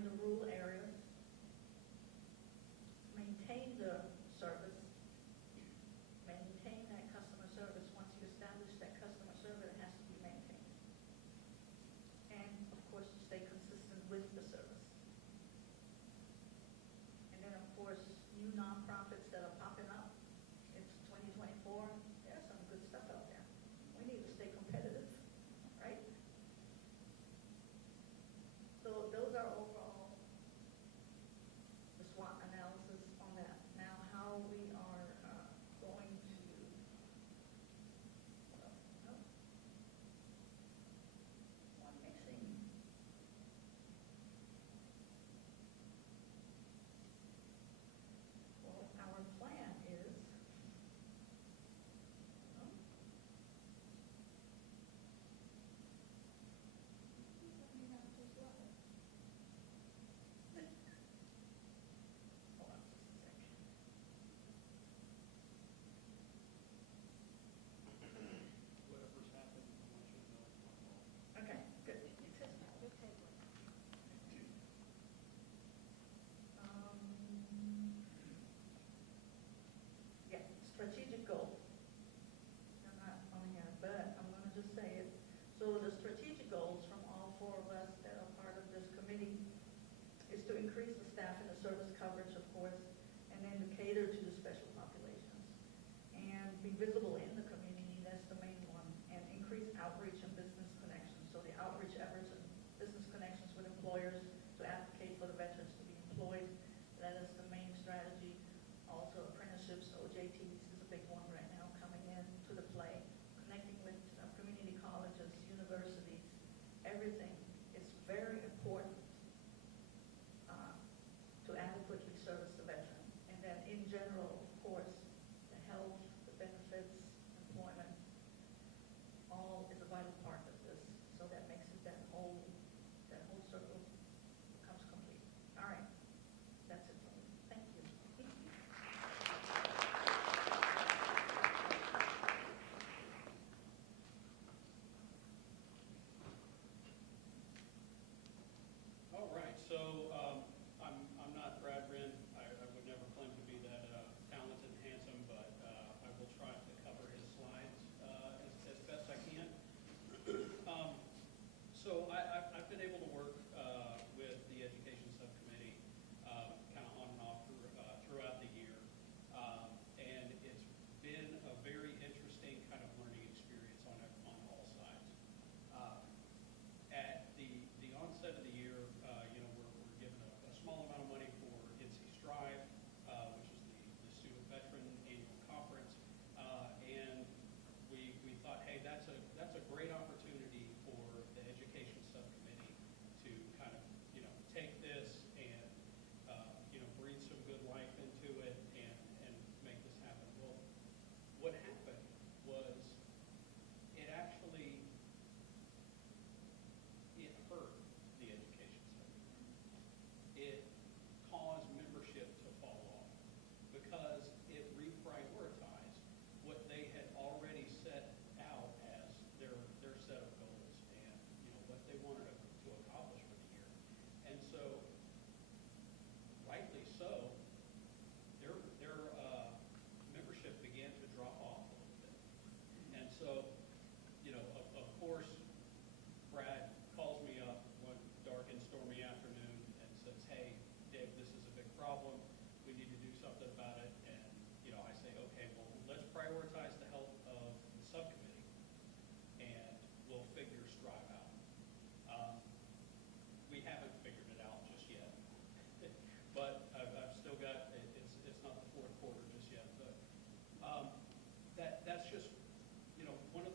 in the rural areas, maintain the service, maintain that customer service. Once you establish that customer service, it has to be maintained. And of course, to stay consistent with the service. And then of course, new nonprofits that are popping up. It's 2024. There's some good stuff out there. We need to stay competitive, right? So those are overall the SWOT analysis on that. Now, how we are going to, no, one mixing. Well, our plan is, no. We have to slide. Hold on just a second. Whatever's happened, I want you to know it's my fault. Okay, good. Yeah, strategic goals. I'm not on here, but I'm going to just say it. So the strategic goals from all four of us that are part of this committee is to increase the staff and the service coverage, of course, and then to cater to the special populations and be visible in the community. That's the main one. And increase outreach and business connections. So the outreach efforts and business connections with employers to advocate for the veterans to be employed. That is the main strategy. Also apprenticeships, OJTs is a big one right now coming in to the play. Connecting with community colleges, universities, everything is very important to adequately service the veteran. And then in general, of course, the health, the benefits, employment, all is a vital part of this. So that makes it that whole circle becomes complete. All right, that's it for me. Thank you. All right, so I'm not Brad Wren. I would never claim to be that talented and handsome, but I will try to cover his slides as best I can. So I've been able to work with the Education Subcommittee kind of on and off throughout the year, and it's been a very interesting kind of learning experience on all sides. At the onset of the year, we're given a small amount of money for NC Strive, which is the Student Veteran Annual Conference, and we thought, hey, that's a great opportunity for the Education Subcommittee to kind of take this and breathe some good life into it and make this happen. Well, what happened was it actually hurt the Education Subcommittee. It caused membership to fall off because it reprioritized what they had already set out as their set of goals and what they wanted to accomplish for the year. And so, rightly so, their membership began to drop off a little bit. And so, of course, Brad calls me up one dark and stormy afternoon and says, hey, Dave, this is a big problem. We need to do something about it. And, I say, okay, well, let's prioritize the health of the subcommittee and we'll figure Strive out. We haven't figured it out just yet, but I've still got, it's not the fourth quarter just yet, but that's just, one of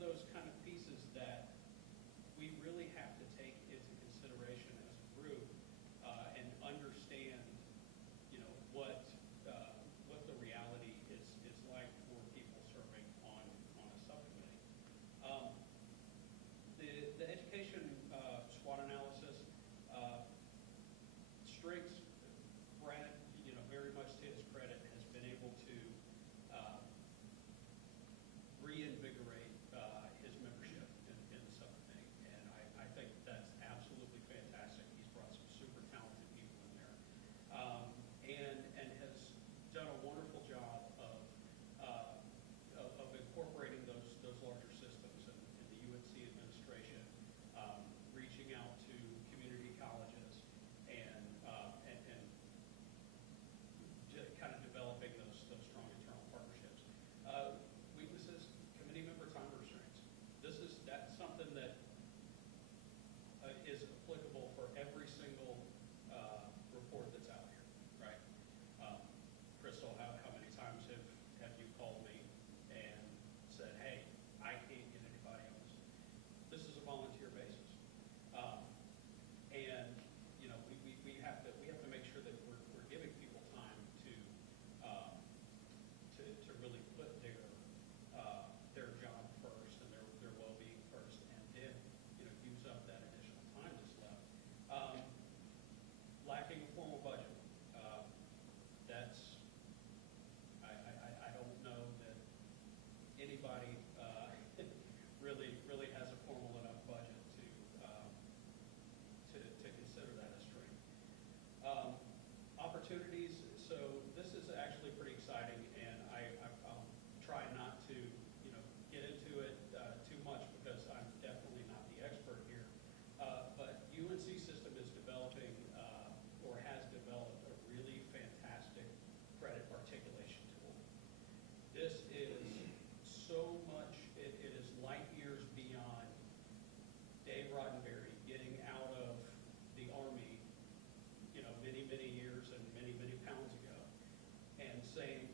saying,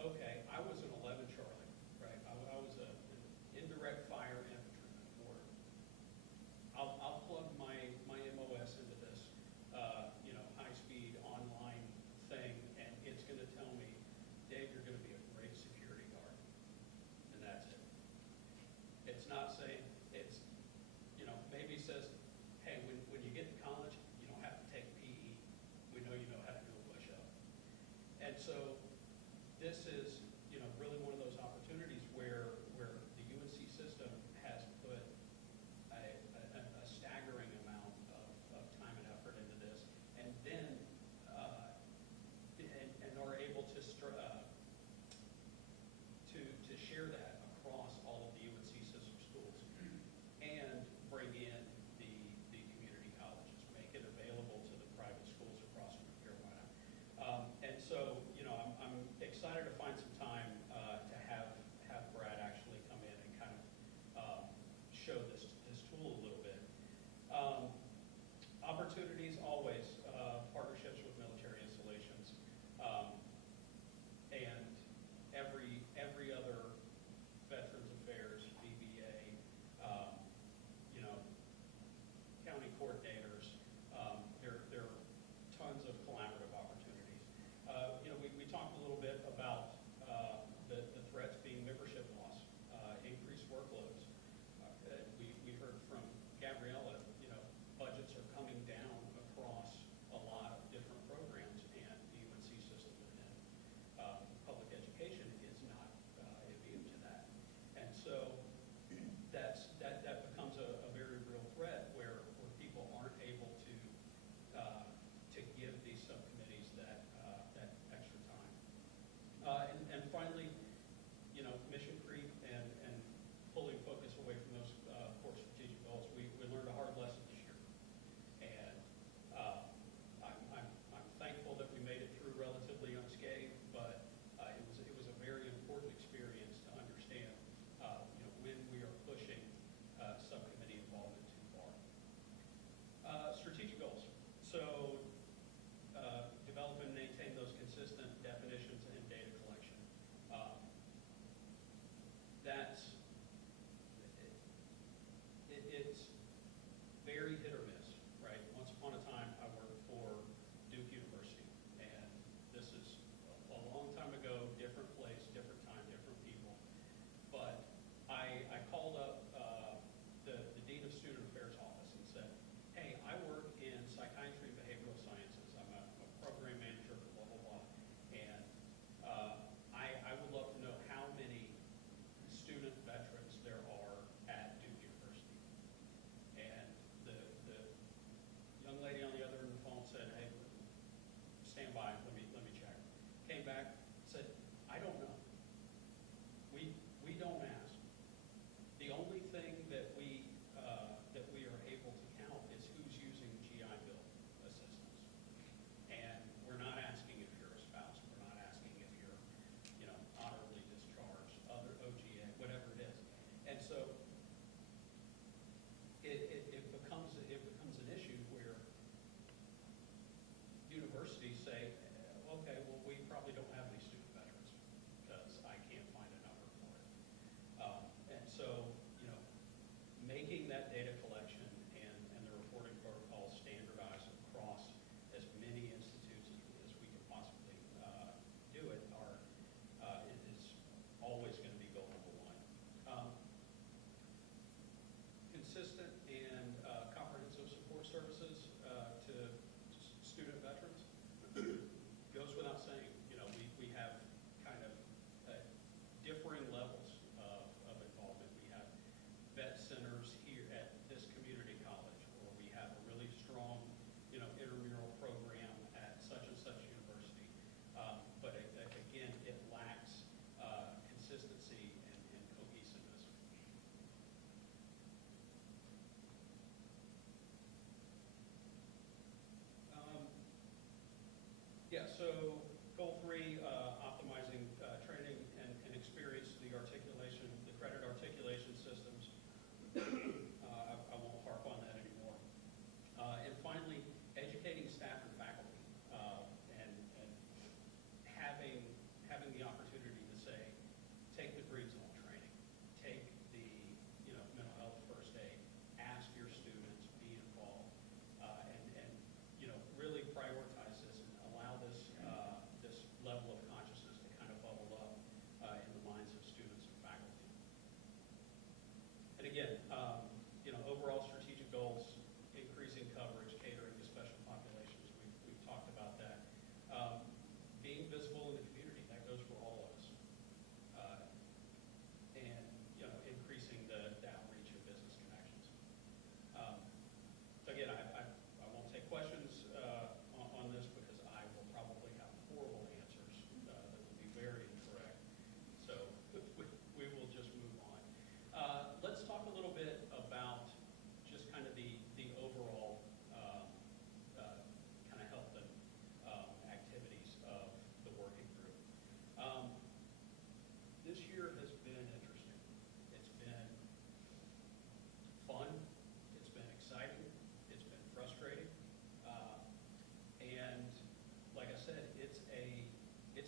okay, I was an 11 Charlie, right? I was an indirect fire infantryman, or I'll plug my MOS into this, high-speed online thing, and it's going to tell me, Dave, you're going to be a great security guard, and that's it. It's not saying, it's, maybe says, hey, when you get to college, you don't have to take PE. We know you know how to do a push-up. And so this is, really one of those opportunities where the UNC system has put a staggering amount of time and effort into this, and then and are able to share that across all of the UNC system schools and bring in the community colleges, make it available to the private schools across North Carolina. And so,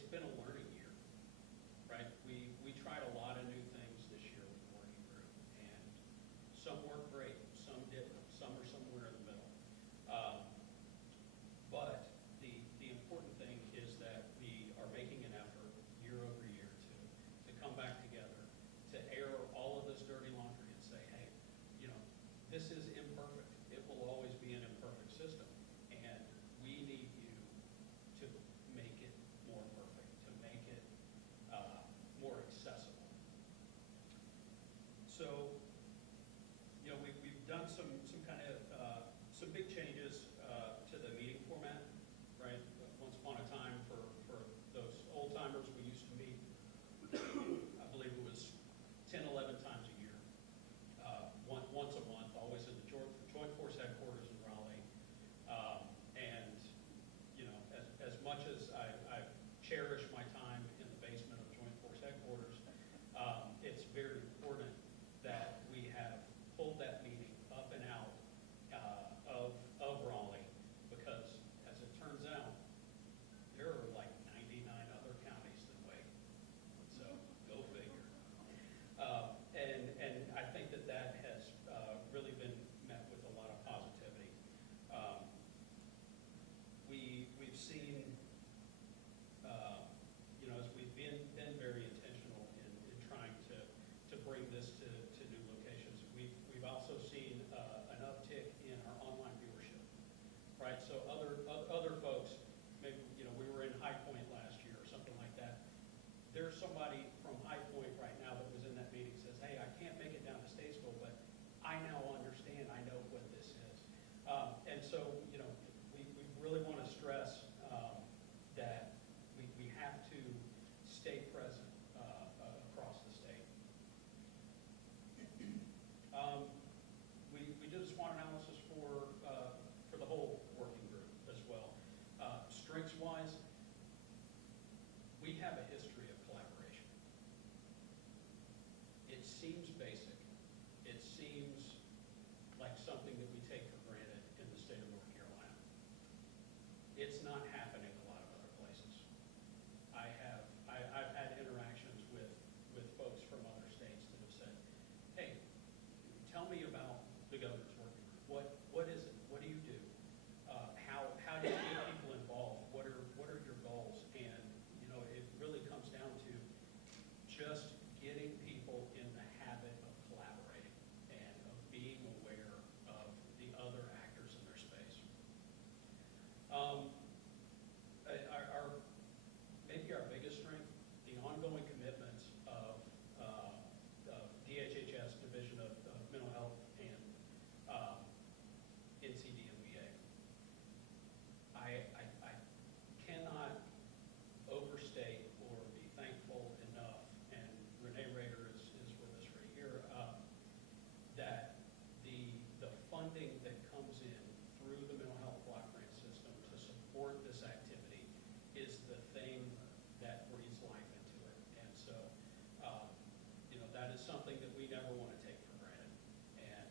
been a learning year, right? We tried a lot of new things this year with the working group, and some worked great, some didn't, some are somewhere in the middle. But the important thing is that we are making an effort year over year to come back together, to air all of this dirty laundry and say, hey, this is imperfect. It will always be an imperfect system, and we need you to make it more perfect, to make it more accessible. So, we've done some kind of some big changes to the meeting format, right? Once upon a time, for those old timers, we used to meet, I believe it was 10, 11 times a year, once a month, always in the Joint Force headquarters in Raleigh. And as much as I cherish my time in the basement of Joint Force headquarters, it's very important that we have pulled that meeting up and out of Raleigh, because as it turns out, there are like 99 other counties that wait. So go figure. And I think that has really been met with a lot of positivity. We've seen, as we've been very intentional in trying to bring this to new locations, we've also seen an uptick in our online viewership, right? So other folks, maybe, we were in High Point last year or something like that. There's somebody from High Point right now that was in that meeting says, hey, I can't make it down to Statesville, but I now understand, I know what this is. And so, we really want to stress that we have to stay present across the state. We did a SWOT analysis for the whole working group as well. Strengths-wise, we have a history of collaboration. It seems basic. It seems like something that we take for granted in the state of North Carolina. It's not happening a lot of other places. I've had interactions with folks from other states that have said, hey, tell me about the governor's working group. What is it? What do you do? How do you get people involved? What are your goals? And it really comes down to just getting people in the habit of collaborating and of being aware of the other actors in their space. Maybe our biggest strength, the ongoing commitments of DHHS, Division of Mental Health, and NCGWG. I cannot overstate or be thankful enough, and Renee Rader is with us right here, that the funding that comes in through the mental health block grant system to support this activity is the thing that breathes life into it. And so, that is something that we never want to take for granted. And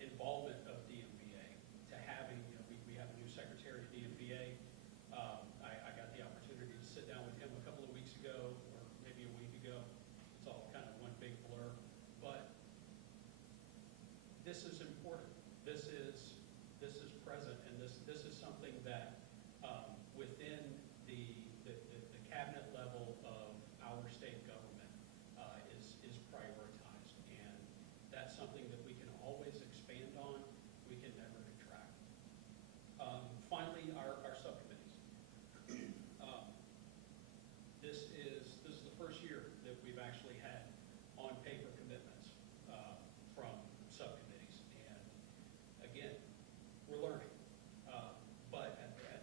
involvement of DMVA, to having, we have a new secretary of DMVA. I got the opportunity to sit down with him a couple of weeks ago, or maybe a week ago. It's all kind of one big blur. But this is important. This is present, and this is something that within the cabinet level of our state government is prioritized, and that's something that we can always expand on. We can never contract. Finally, our subcommittees. This is the first year that we've actually had on paper commitments from subcommittees, and again, we're learning. But at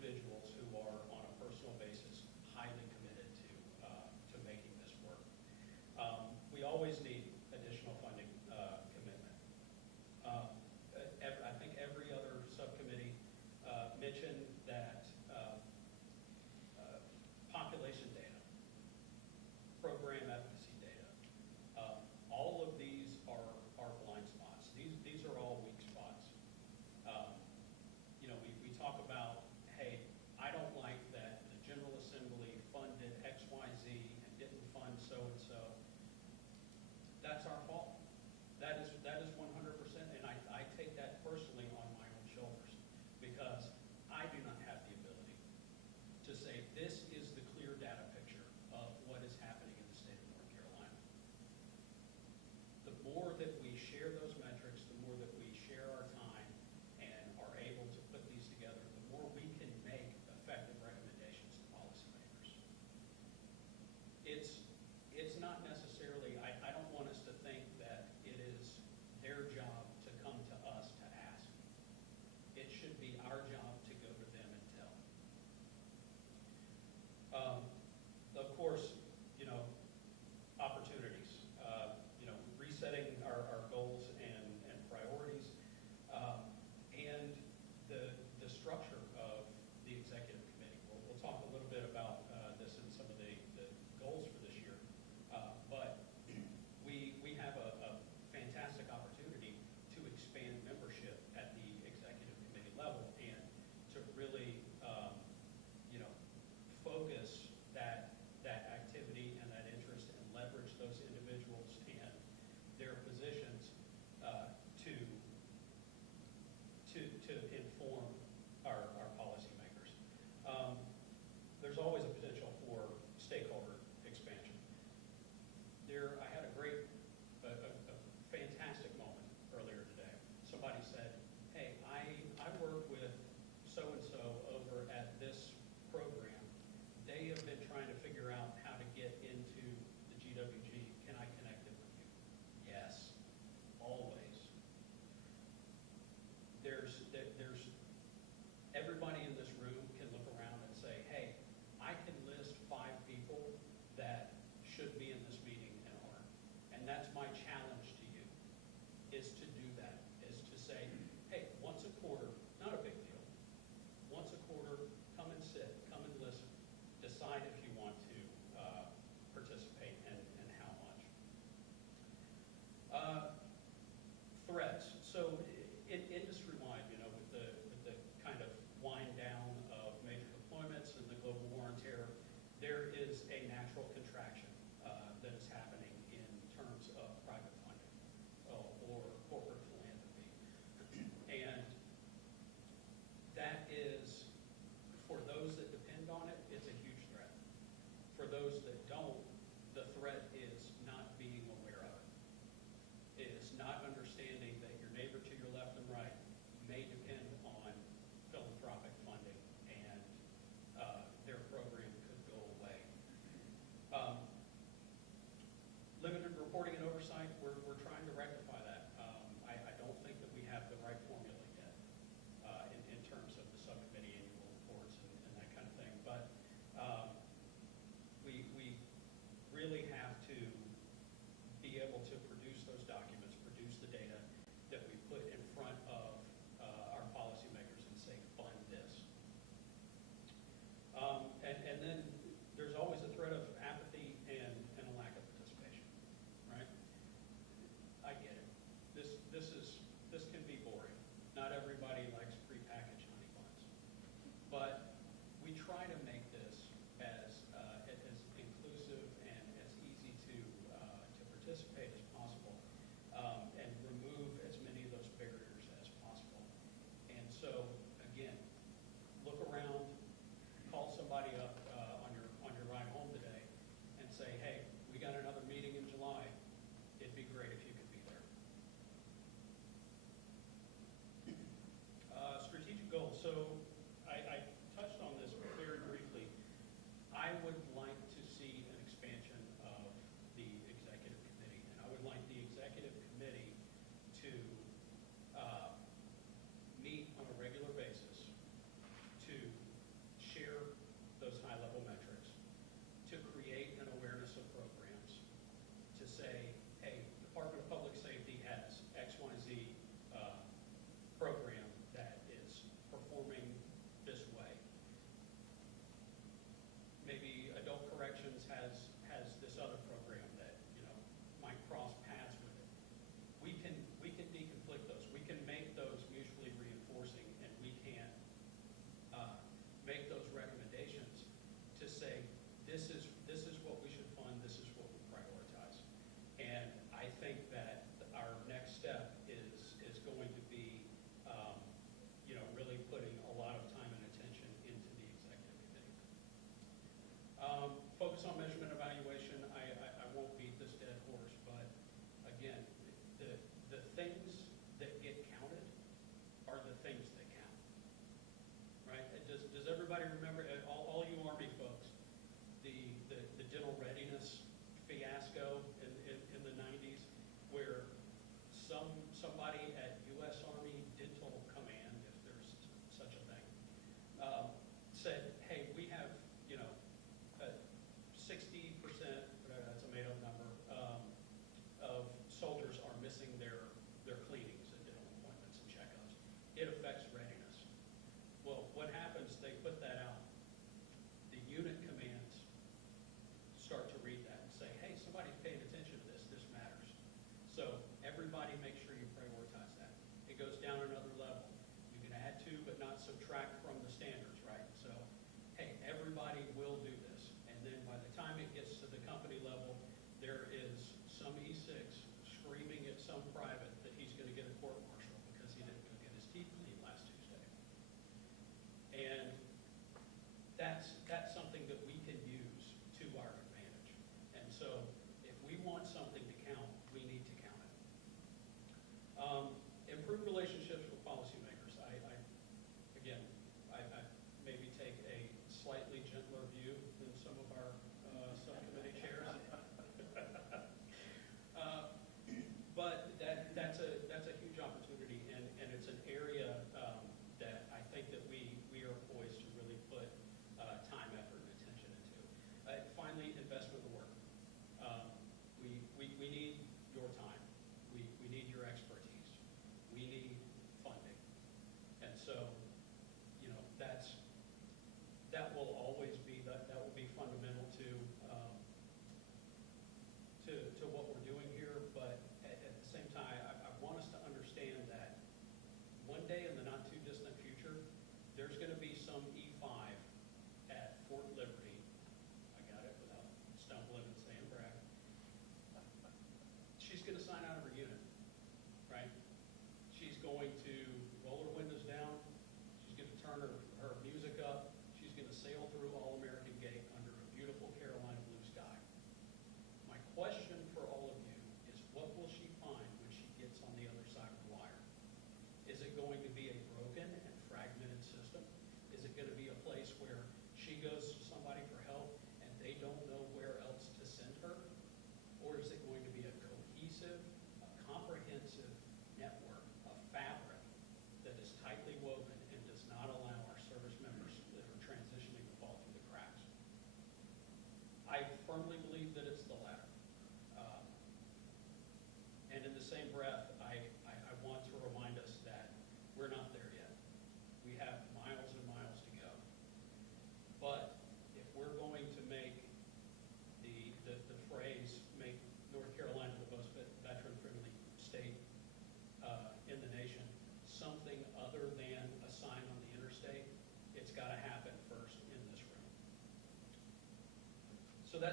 individuals who are on a personal basis highly committed to making this work. We always need additional funding commitment. I think every other subcommittee mentioned that population data, program efficacy data, all of these are blind spots. These are all weak spots. You know, we talk about, hey, I don't like that the General Assembly funded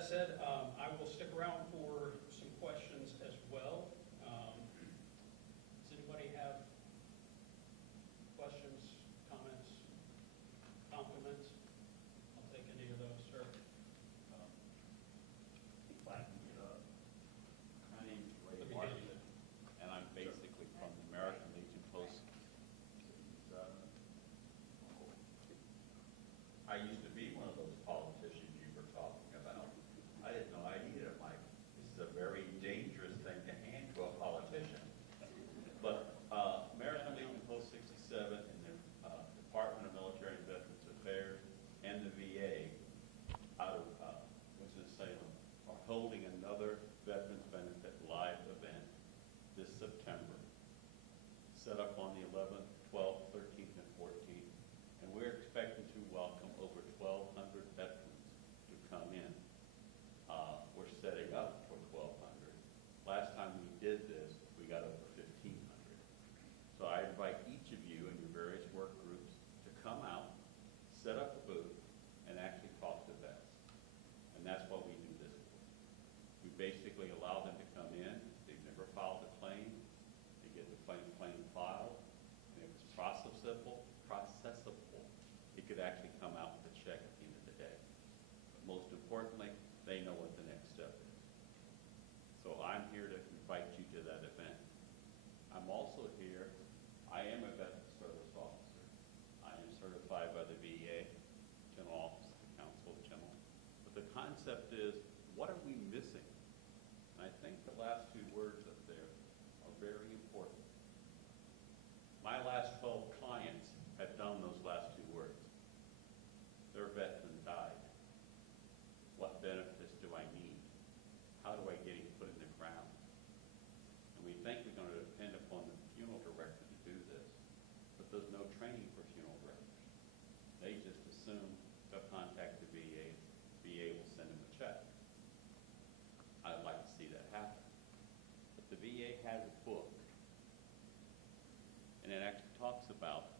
said, I will stick around for some questions as well. Does anybody have questions, comments, compliments? I'll take any of those, sir. If I can get up. My name is Ray Washington, and I'm basically from the American Legion Post. I used to be one of those politicians you were talking about. I didn't know I needed a mic. This is a very dangerous thing to hand to a politician. But American Legion Post 67 and the Department of Military and Veterans Affairs and the VA out of Winston-Salem are holding another Veterans Benefit Live event this September, set up on the 11th, 12th, 13th, and 14th. And we're expecting to welcome over 1,200 veterans to come in. We're setting up for 1,200. Last time we did this, we got over 1,500. So I invite each of you and your various work groups to come out, set up a booth, and actually talk to vets. And that's what we do this for. We basically allow them to come in. They've never filed a claim. They get the claim filed. And if it's processable, it could actually come out with a check at the end of the day. But most importantly, they know what the next step is. So I'm here to invite you to that event. I'm also here, I am a veteran service officer. I am certified by the VA, General Office of the Council of General. But the concept is, what are we missing? And I think the last two words up there are very important. My last 12 clients have done those last two words. Their veteran died. What benefits do I need? How do I get him put in the ground? And we think we're going to depend upon the funeral director to do this, but there's no training for funeral directors. They just assume they'll contact the VA. VA will send them a check. I'd like to see that happen. But the VA has a book, and it actually talks about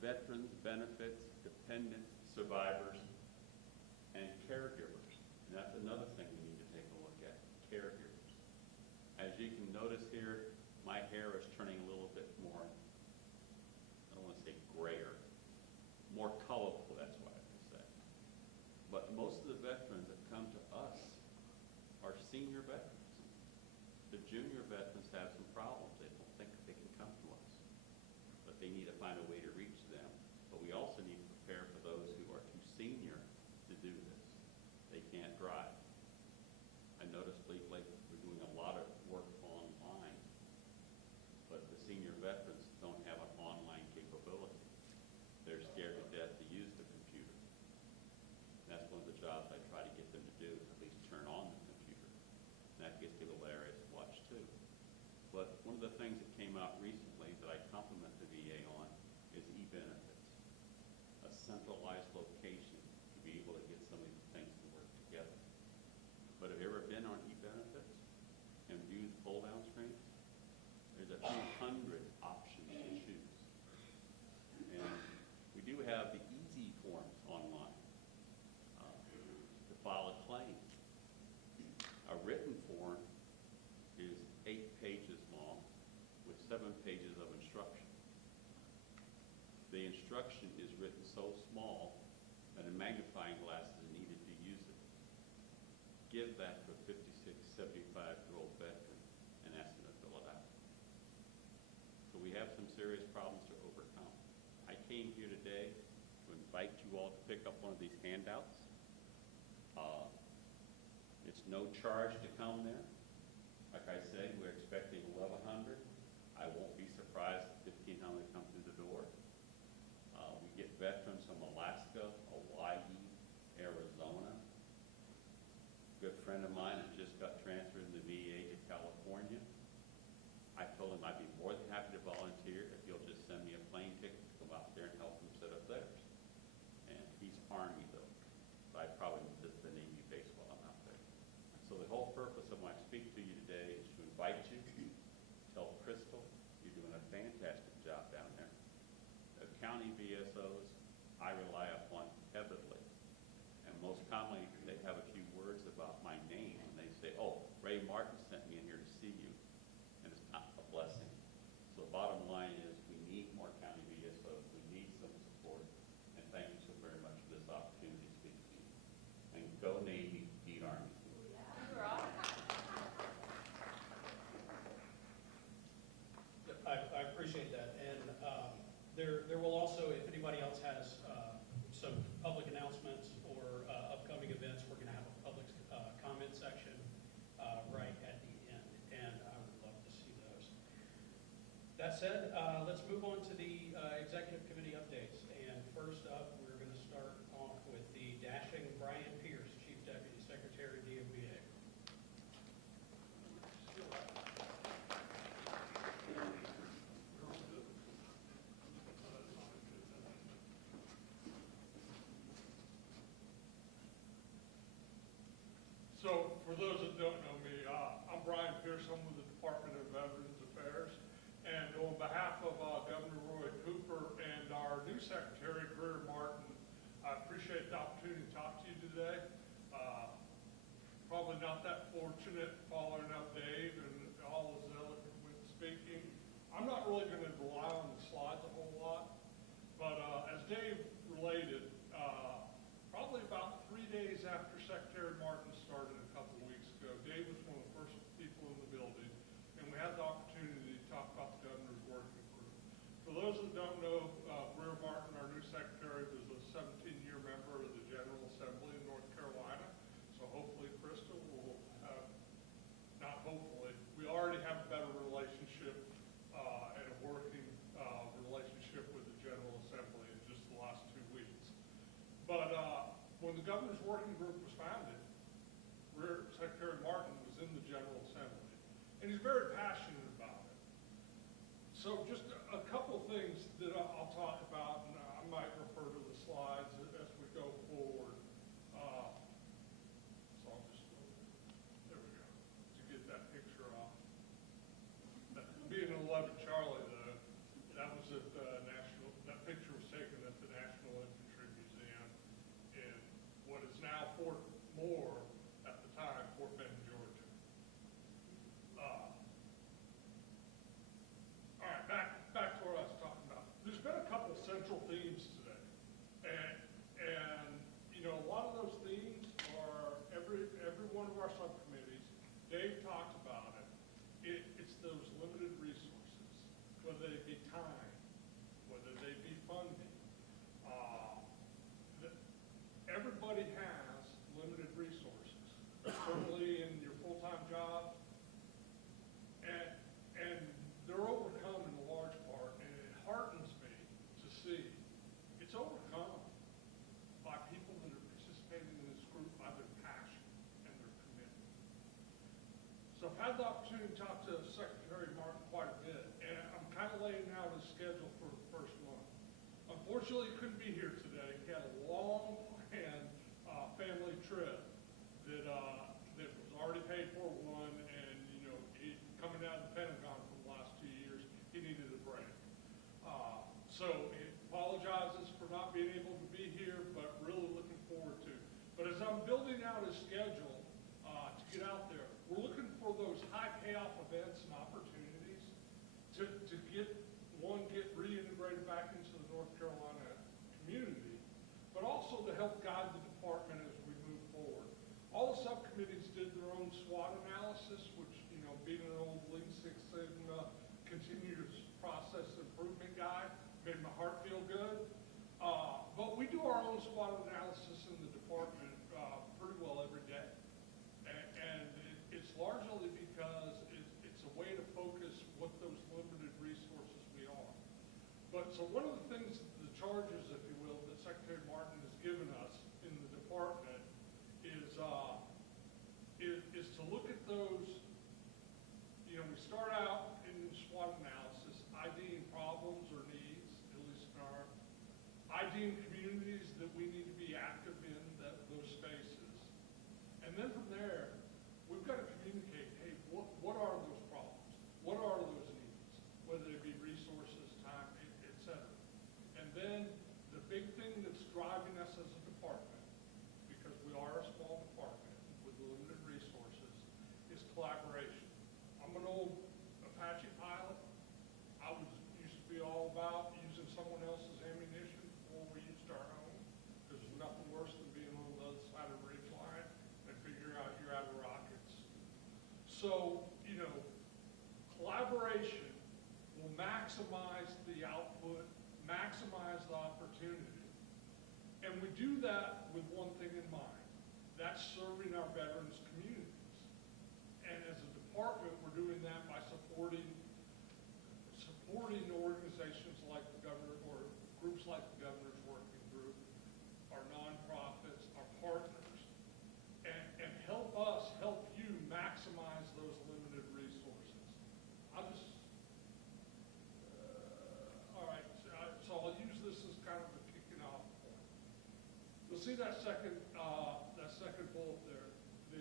veterans, benefits, dependents, survivors, and caregivers. And that's another thing we need to take a look at, caregivers. As you can notice here, my hair is turning a little bit more, I don't want to say grayer, more colorful, that's what I can say. But most of the veterans that come to us are senior veterans. The junior veterans have some problems. They don't think they can come to us. But they need to find a way to reach them. But we also need to prepare for those who are too senior to do this. They can't drive. I noticed lately we're doing a lot of work online, but the senior veterans don't have an online capability. They're scared to death to use the computer. And that's one of the jobs I try to get them to do, at least turn on the computer. And that gets people hilarious to watch too. But one of the things that came out recently that I compliment the VA on is e-benefits. A centralized location to be able to get some of these things to work together. But have you ever been on e-benefits and viewed pull-down screens? There's a few hundred options to choose. And we do have the easy forms online to file a claim. A written form is 8 pages long with 7 pages of instruction. The instruction is written so small that a magnifying glass is needed to use it. Give that to a 56, 75-year-old veteran and ask them to fill it out. So we have some serious problems to overcome. I came here today to invite you all to pick up one of these handouts. It's no charge to come there. Like I said, we're expecting 1,100. I won't be surprised if 1,500 come through the door. We get veterans from Alaska, Hawaii, Arizona. A good friend of mine that just got transferred in the VA to California. I told him I'd be more than happy to volunteer if he'll just send me a plane ticket to go out there and help him set up theirs. And he's Army though, so I probably visit the Navy base while I'm out there. So the whole purpose of when I speak to you today is to invite you, tell Crystal you're doing a fantastic job down there. The county VSOs I rely upon heavily, and most commonly they have a few words said, let's move on to the executive committee updates. And first up, we're going to start off with the dashing Brian Pierce, Chief Deputy Secretary, DOBA. So, for those that don't know me, I'm Brian Pierce. I'm with the Department of Veterans Affairs. And on behalf of Governor Roy Cooper and our new Secretary, Greer Martin, I appreciate the opportunity to talk to you today. Probably not that fortunate following up Dave and all his eloquent with speaking. I'm not really going to rely on the slides a whole lot, but as Dave related, probably about 3 days after Secretary Martin started a couple of weeks ago, Dave was one of the first people in the building, and we had the opportunity to talk about the governor's working group. For those that don't know, Greer Martin, our new secretary, was a 17-year member of the General Assembly in North Carolina, so hopefully Crystal will have, not hopefully, we already have a better relationship and a working relationship with the General Assembly in just the last 2 weeks. But when the governor's working group was founded, Secretary Martin was in the General Assembly, and he's very passionate about it. So just a couple of things that I'll talk about, and I might refer to the slides as we go forward. So I'll just, there we go, to get that picture off. Being an 11 Charlie, though, that was at that picture was taken at the National Infantry Museum in what is now Fort Moore, at the time, Fort Bend, Georgia. All right, back to what I was talking about. There's been a couple central themes today, and you know, a lot of those themes are every one of our subcommittees. Dave talked about it. It's those limited resources, whether they be time, whether they be funding. Everybody has limited resources, certainly in your full-time job, and they're overcome in a large part, and it heartens me to see it's overcome by people that are participating in this group by their passion and their commitment. So I've had the opportunity to talk to Secretary Martin quite a bit, and I'm kind of laying out his schedule for the first month. Unfortunately, he couldn't be here today. He had a long planned family trip that was already paid for one, and you know, coming out of the Pentagon for the last 2 years, he needed a break. So he apologizes for not being able to be here, but really looking forward to. But as I'm building out his schedule to get out there, we're looking for those high payoff events and opportunities to get reintegrated back into the North Carolina community, but also to help guide the department as we move forward. All the subcommittees did their own SWOT analysis, which, you know, being an old Lean Six Sigma continuous process improvement guy, made my heart feel good. But we do our own SWOT analysis in the department pretty well every day. And it's largely because it's a way to focus what those limited resources we are. But so one of the things, the charges, if you will, that Secretary Martin has given us in the department is to look at those. You know, we start out in SWOT analysis, IDing problems or needs, at least in our IDing communities that we need to be active in those spaces. And then from there, we've got to communicate, hey, what are those problems? What are those needs? Whether it be resources, time, et cetera. And then the big thing that's driving us as a department, because we are a small department with limited resources, is collaboration. I'm an old Apache pilot. I used to be all about using someone else's ammunition before we used our own. There's nothing worse than being on the other side of the ridge line and figure out you're out of rockets. So, you know, collaboration will maximize the output, maximize the opportunity. And we do that with one thing in mind. That's serving our veterans communities. And as a department, we're doing that by supporting see that second bullet there. The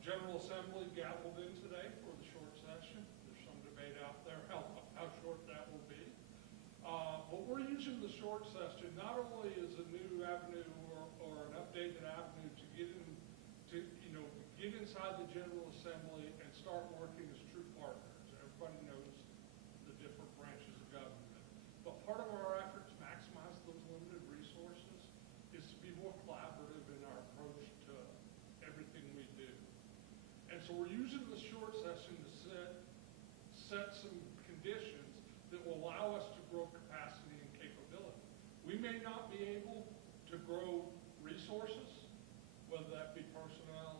General Assembly gavelled in today for the short session. There's some debate out there how short that will be. But we're using the short session not only as a new avenue or an updated avenue to get inside the General Assembly and start working as true partners. Everybody knows the different branches of government. But part of our effort to maximize those limited resources is to be more collaborative in our approach to everything we do. And so we're using the short session to set some conditions that will allow us to grow capacity and capability. We may not be able to grow resources, whether that be personnel,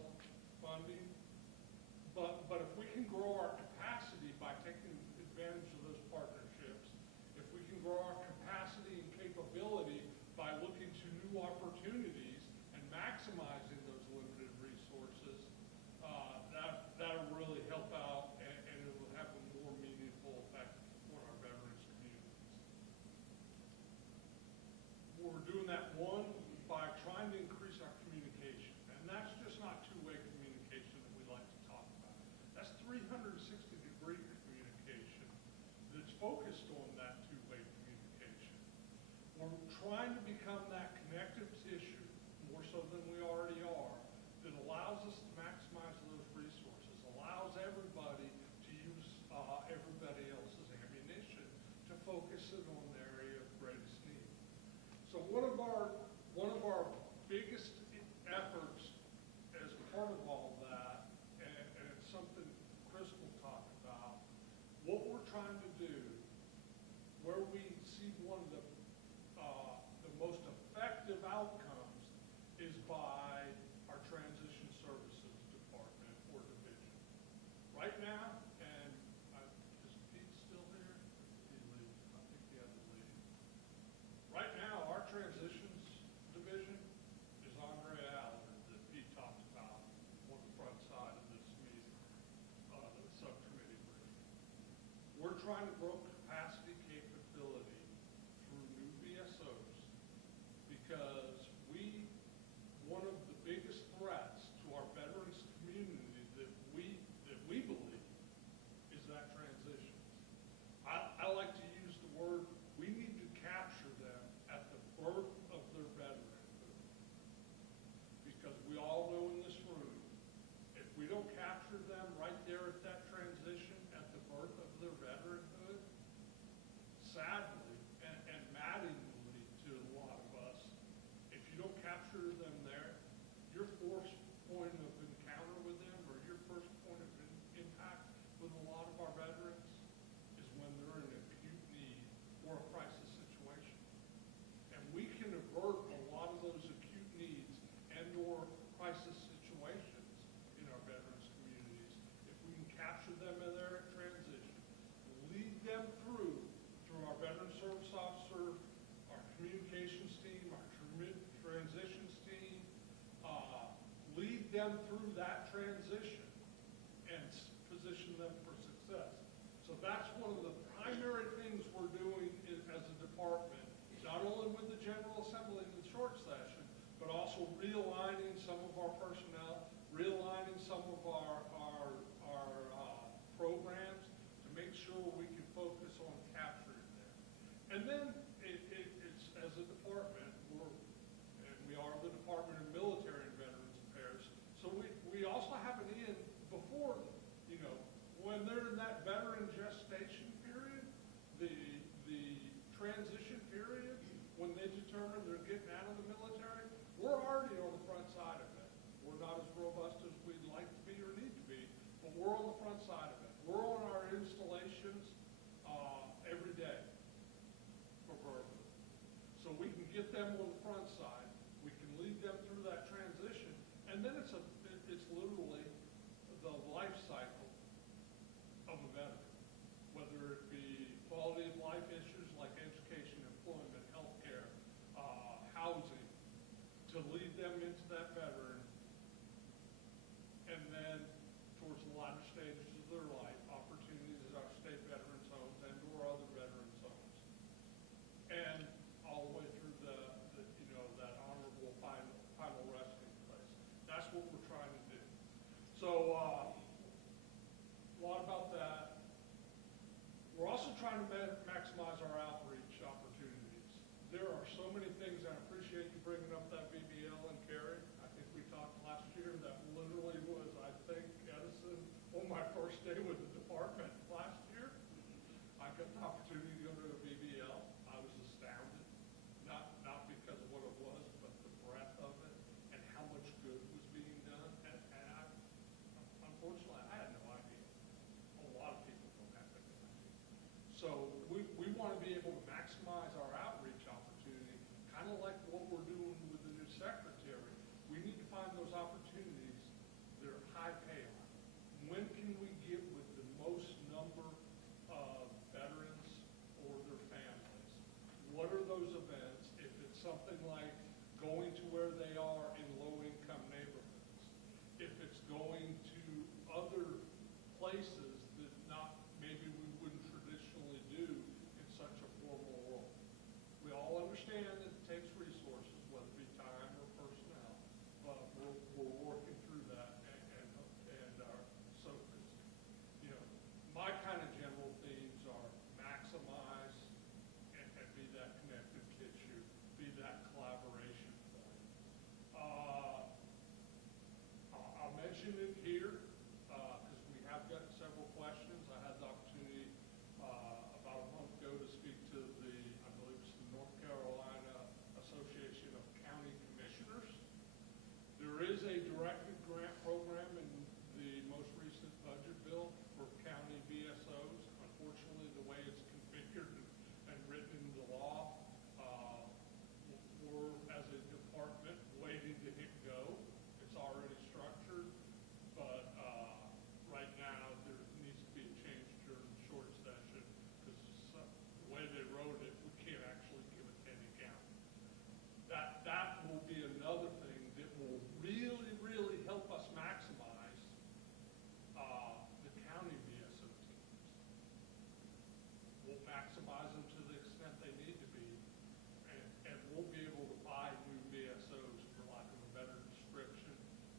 funding, but if we can grow our capacity by taking advantage of those partnerships, if we can grow our capacity and capability by looking to new opportunities and maximizing those limited resources, that'll really help out and it will have a more meaningful effect on our veterans communities. We're doing that, one, by trying to increase our communication. And that's just not two-way communication that we like to talk about. That's 360-degree communication that's focused on that two-way communication. We're trying to become that connective tissue, more so than we already are, that allows us to maximize those resources, allows everybody to use everybody else's ammunition to focus it on the area of greatest need. So one of our biggest efforts as part of all that, and it's something Crystal talked about, what we're trying to do, where we see one of the most effective outcomes is by our transition services department or division. Right now, and is Pete still here? He leaves. I think he had to leave. Right now, our transitions division is Andre Allen that Pete talked about on the front side of this meeting, the subcommittee briefing. We're trying to grow capacity capability through new VSOs because one of the biggest threats to our veterans community that we believe is that transition. I like to use the word, we need to capture them at the birth of their veteranhood. Because we all know in this room, if we don't capture them right there at that transition, at the birth of their veteranhood, sadly and maddeningly to a lot of us, if you don't capture them there, your first point of encounter with them or your first point of impact with a lot of our veterans is when they're in acute need or a crisis situation. And we can avert a lot of those acute needs and or crisis situations in our veterans communities if we can capture them in their transition, lead them through our veteran service officer, our communications team, our transitions team, lead them through that transition and position them for success. So that's one of the primary things we're doing as a department, not only with the General Assembly in the short session, but also realigning some of our personnel, realigning some of our programs to make sure we can focus on capturing them. And then it's as a department, we are the Department of Military and Veterans Affairs, so we also have an in before, when they're in that veteran gestation period, the transition period, when they determine they're getting out of the military, we're already on the front side of it. We're not as robust as we'd like to be or need to be, but we're on the front side of it. We're on our installations every day for verbal. So we can get them on the front side, we can lead them through that transition, and then it's literally the life cycle of a veteran, whether it be quality of life issues like education, employment, healthcare, housing, to lead them into that veteran, and then towards the latter stages of their life, opportunities at our state veterans homes and or other veterans homes, and all the way through that honorable 5 So a lot about that. We're also trying to maximize our outreach opportunities. There are so many things, and I appreciate you bringing up that VBL and Carrie. I think we talked last year, that literally was, I think, Edison, on my first day with the department last year. I got the opportunity to go to a VBL. I was astounded, not because of what it was, but the breadth of it and how much good was being done. And unfortunately, I had no idea. A lot of people don't have that good idea. So we want to be able to maximize our outreach opportunity, kind of like what we're doing with the new secretary. We need to find those opportunities that are high payoff. When can we get with the most number of veterans or their families? What are those events? If it's something like going to where they are in low-income neighborhoods, if it's going to other places that maybe we wouldn't traditionally do in such a formal role. We all understand that it takes resources, whether it be time or personnel, but we're working through that so my kind of general themes are maximize and be that connective tissue, be that collaboration point. I'll mention it here because we have got several questions. I had the opportunity about a month ago to speak to I believe it's the North Carolina Association of County Commissioners. There is a directed grant program in the most recent budget bill for county VSOs. Unfortunately, the way it's configured and written into law, we're, as a department, waiting to hit go. It's already structured, but right now there needs to be a change during the short session because the way they wrote it, we can't actually give it to any county. That will be another thing that will really, really help us maximize the county VSO teams. We'll maximize them to the extent they need to be, and we'll be able to buy new VSOs, for lack of a better description,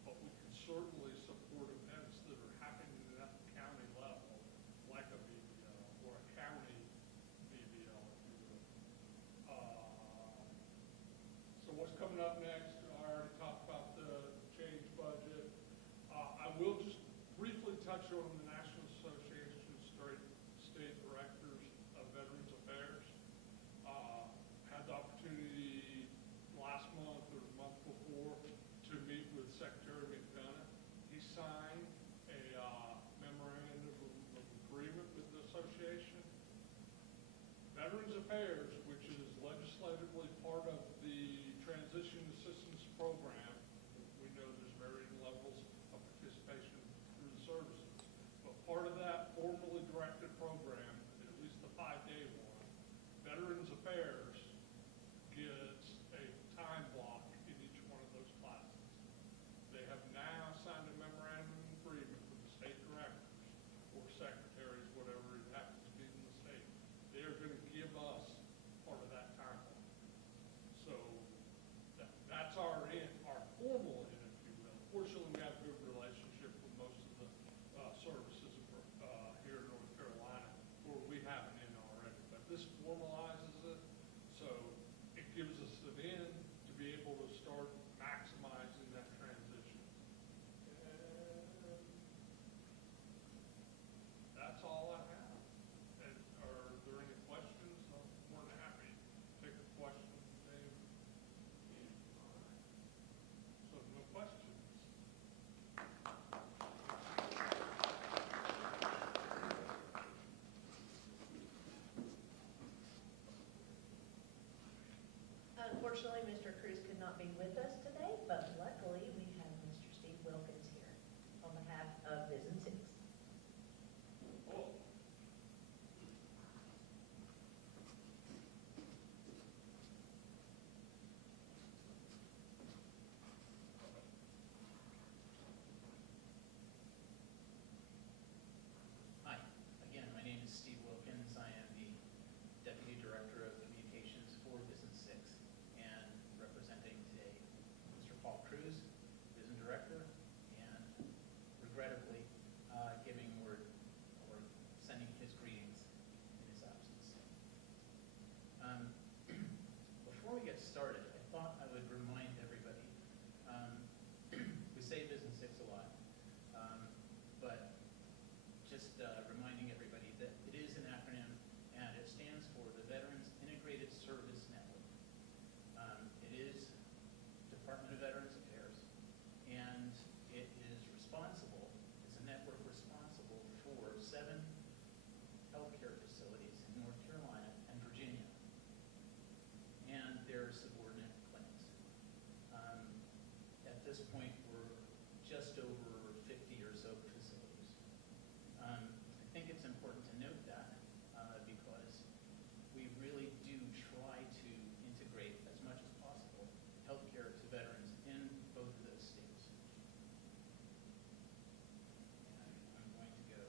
but we can certainly support events that are happening at the county level, like a VBL or a county VBL, if you will. So what's coming up next? I already talked about the change budget. I will just briefly touch on the National Association of State Directors of Veterans Affairs. Had the opportunity last month or the month before to meet with Secretary McDonough. He signed a memorandum of agreement with the association. Veterans Affairs, which is legislatively part of the Transition Assistance Program, we know there's varying levels of participation through the services, but part of that formally directed program, at least the 5-day one, Veterans Affairs gets a time block in each one of those classes. They have now signed a memorandum of agreement with the state directors or secretaries, whatever it happens to be in the state. They are going to give us part of that time block. So that's our formal in, if you will. Fortunately, we have a good relationship with most of the services here in North Carolina, where we have an in already. But this formalizes it, so it gives us an in to be able to start maximizing that transition. And that's all I have. And are there any questions? I'm more than happy to take a question. So no questions. Unfortunately, Mr. Cruz could not be with us today, but luckily we have Mr. Steve Wilkins here on behalf of Vision 6. Oh. Hi, again, my name is Steve Wilkins. I am the Deputy Director of Communications for Vision 6 and representing today regrettably giving word or sending his greetings in his absence. Before we get started, I thought I would remind everybody, we say Business 6 a lot, but just reminding everybody that it is an acronym and it stands for the Veterans Integrated Service Network. It is Department of Veterans Affairs, and it is responsible, it's a network responsible for 7 healthcare facilities in North Carolina and Virginia, and their subordinate clinics. At this point, we're just over 50 or so facilities. I think it's important to note that because we really do try to integrate as much as possible healthcare to veterans in both of those states. And I'm going to go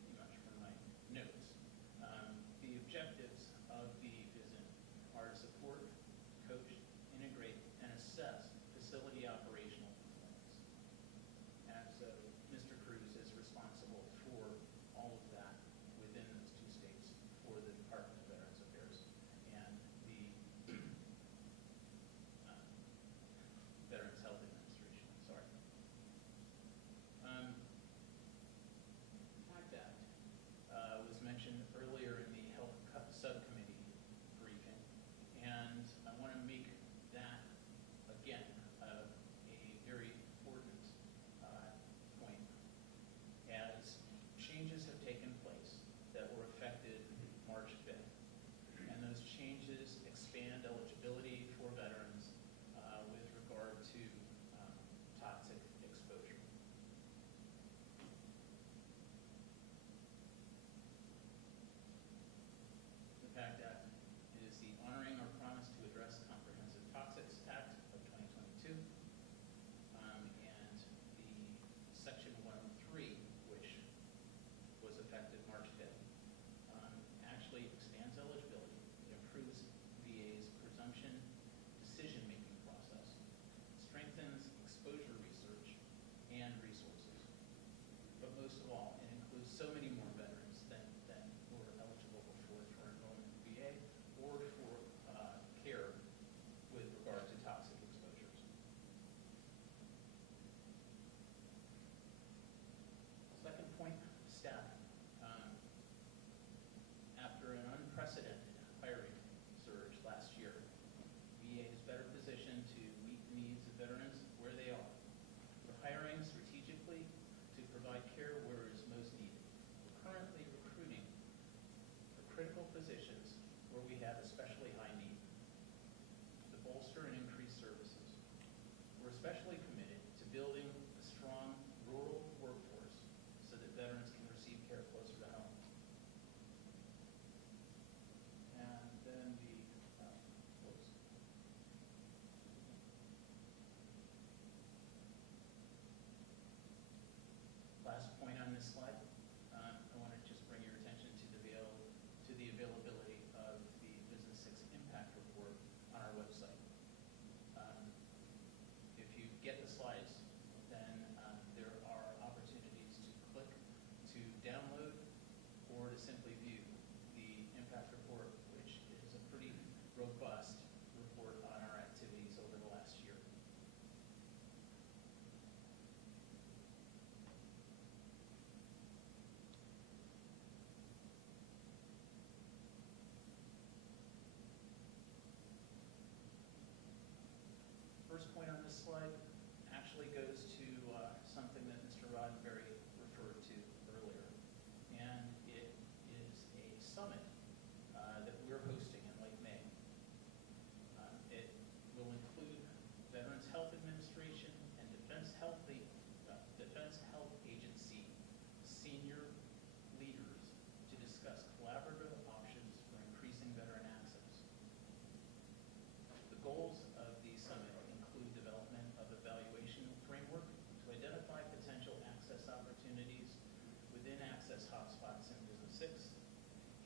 pretty much from my notes. The objectives of the visit are to support, coach, integrate, and assess facility operational performance. And so Mr. Cruz is responsible for all of that within those 2 states for the Department of Veterans Affairs and the Veterans Health Administration. Sorry. PACT Act was mentioned earlier in the Health Subcommittee briefing, and I want to make that, again, a very important point, as changes have taken place that were effective March 5th, and those changes expand eligibility for veterans with regard to toxic exposure. The PACT Act is the Honoring Our Promise to Address Comprehensive Toxics Act of 2022, and the Section 103, which was effective March 5th, actually expands eligibility. It improves VA's presumption decision-making process, strengthens exposure research and resources. But most of all, it includes so many more veterans than were eligible before for enrollment in VA or for care with regard to toxic exposures. Second point, staffing. After an unprecedented hiring surge last year, VA is better positioned to meet the needs of veterans where they are. We're hiring strategically to provide care where it is most needed. We're currently recruiting for critical positions where we have especially high need to bolster and increase services. We're especially committed to building a strong rural workforce so that veterans can receive care closer to home. And then last point on this slide, I want to just bring your attention to the availability of the Business 6 Impact Report on our website. If you get the slides, then there are opportunities to click to download or to simply view the Impact Report, which is a pretty robust report on our activities over the last year. First point on this slide actually goes to something that Mr. Roddenberry referred to earlier, and it is a summit that we're hosting in late May. It will include Veterans Health Administration and Defense Health Agency senior leaders to discuss collaborative options for increasing veteran access. The goals of the summit include development of evaluation framework to identify potential access opportunities within access hotspots in Business 6,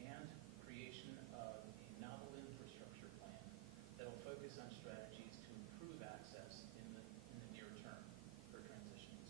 and creation of a novel infrastructure plan that will focus on strategies to improve access in the near term for transitioning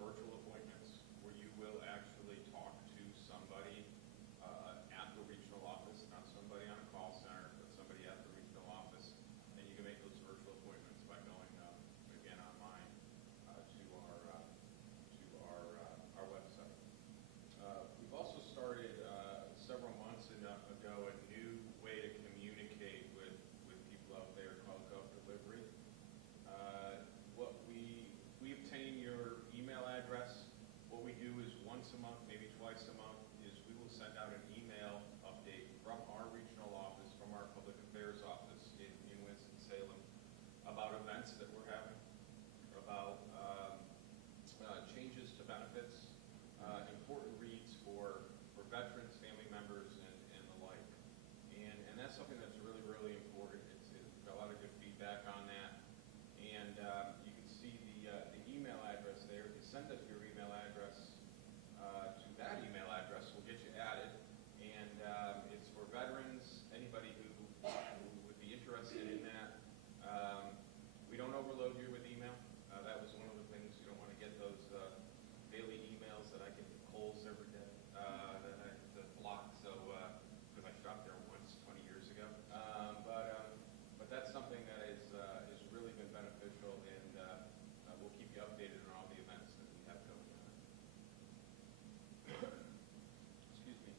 virtual appointments where you will actually talk to somebody at the regional office, not somebody on a call center, but somebody at the regional office, and you can make those virtual appointments by going again online to our website. We've also started several months ago a new way to communicate with people out there called GovDelivery. We obtain your email address. What we do is once a month, maybe twice a month, is we will send out an email update from our regional office, from our public affairs office in Winston-Salem about events that we're having, about changes to benefits, important reads for veterans, family members, and the like. And that's something that's really, really important. We've got a lot of good feedback on that. And you can see the email address there. If you send us your email address to that email address, we'll get you added. And it's for veterans, anybody who would be interested in that. We don't overload you with email. That was one of the things. You don't want to get those daily emails that I get polls every day that I have to block. So because I stopped there once 20 years ago. But that's something that is really been beneficial, and we'll keep you updated on all the events that we have going on. Excuse me.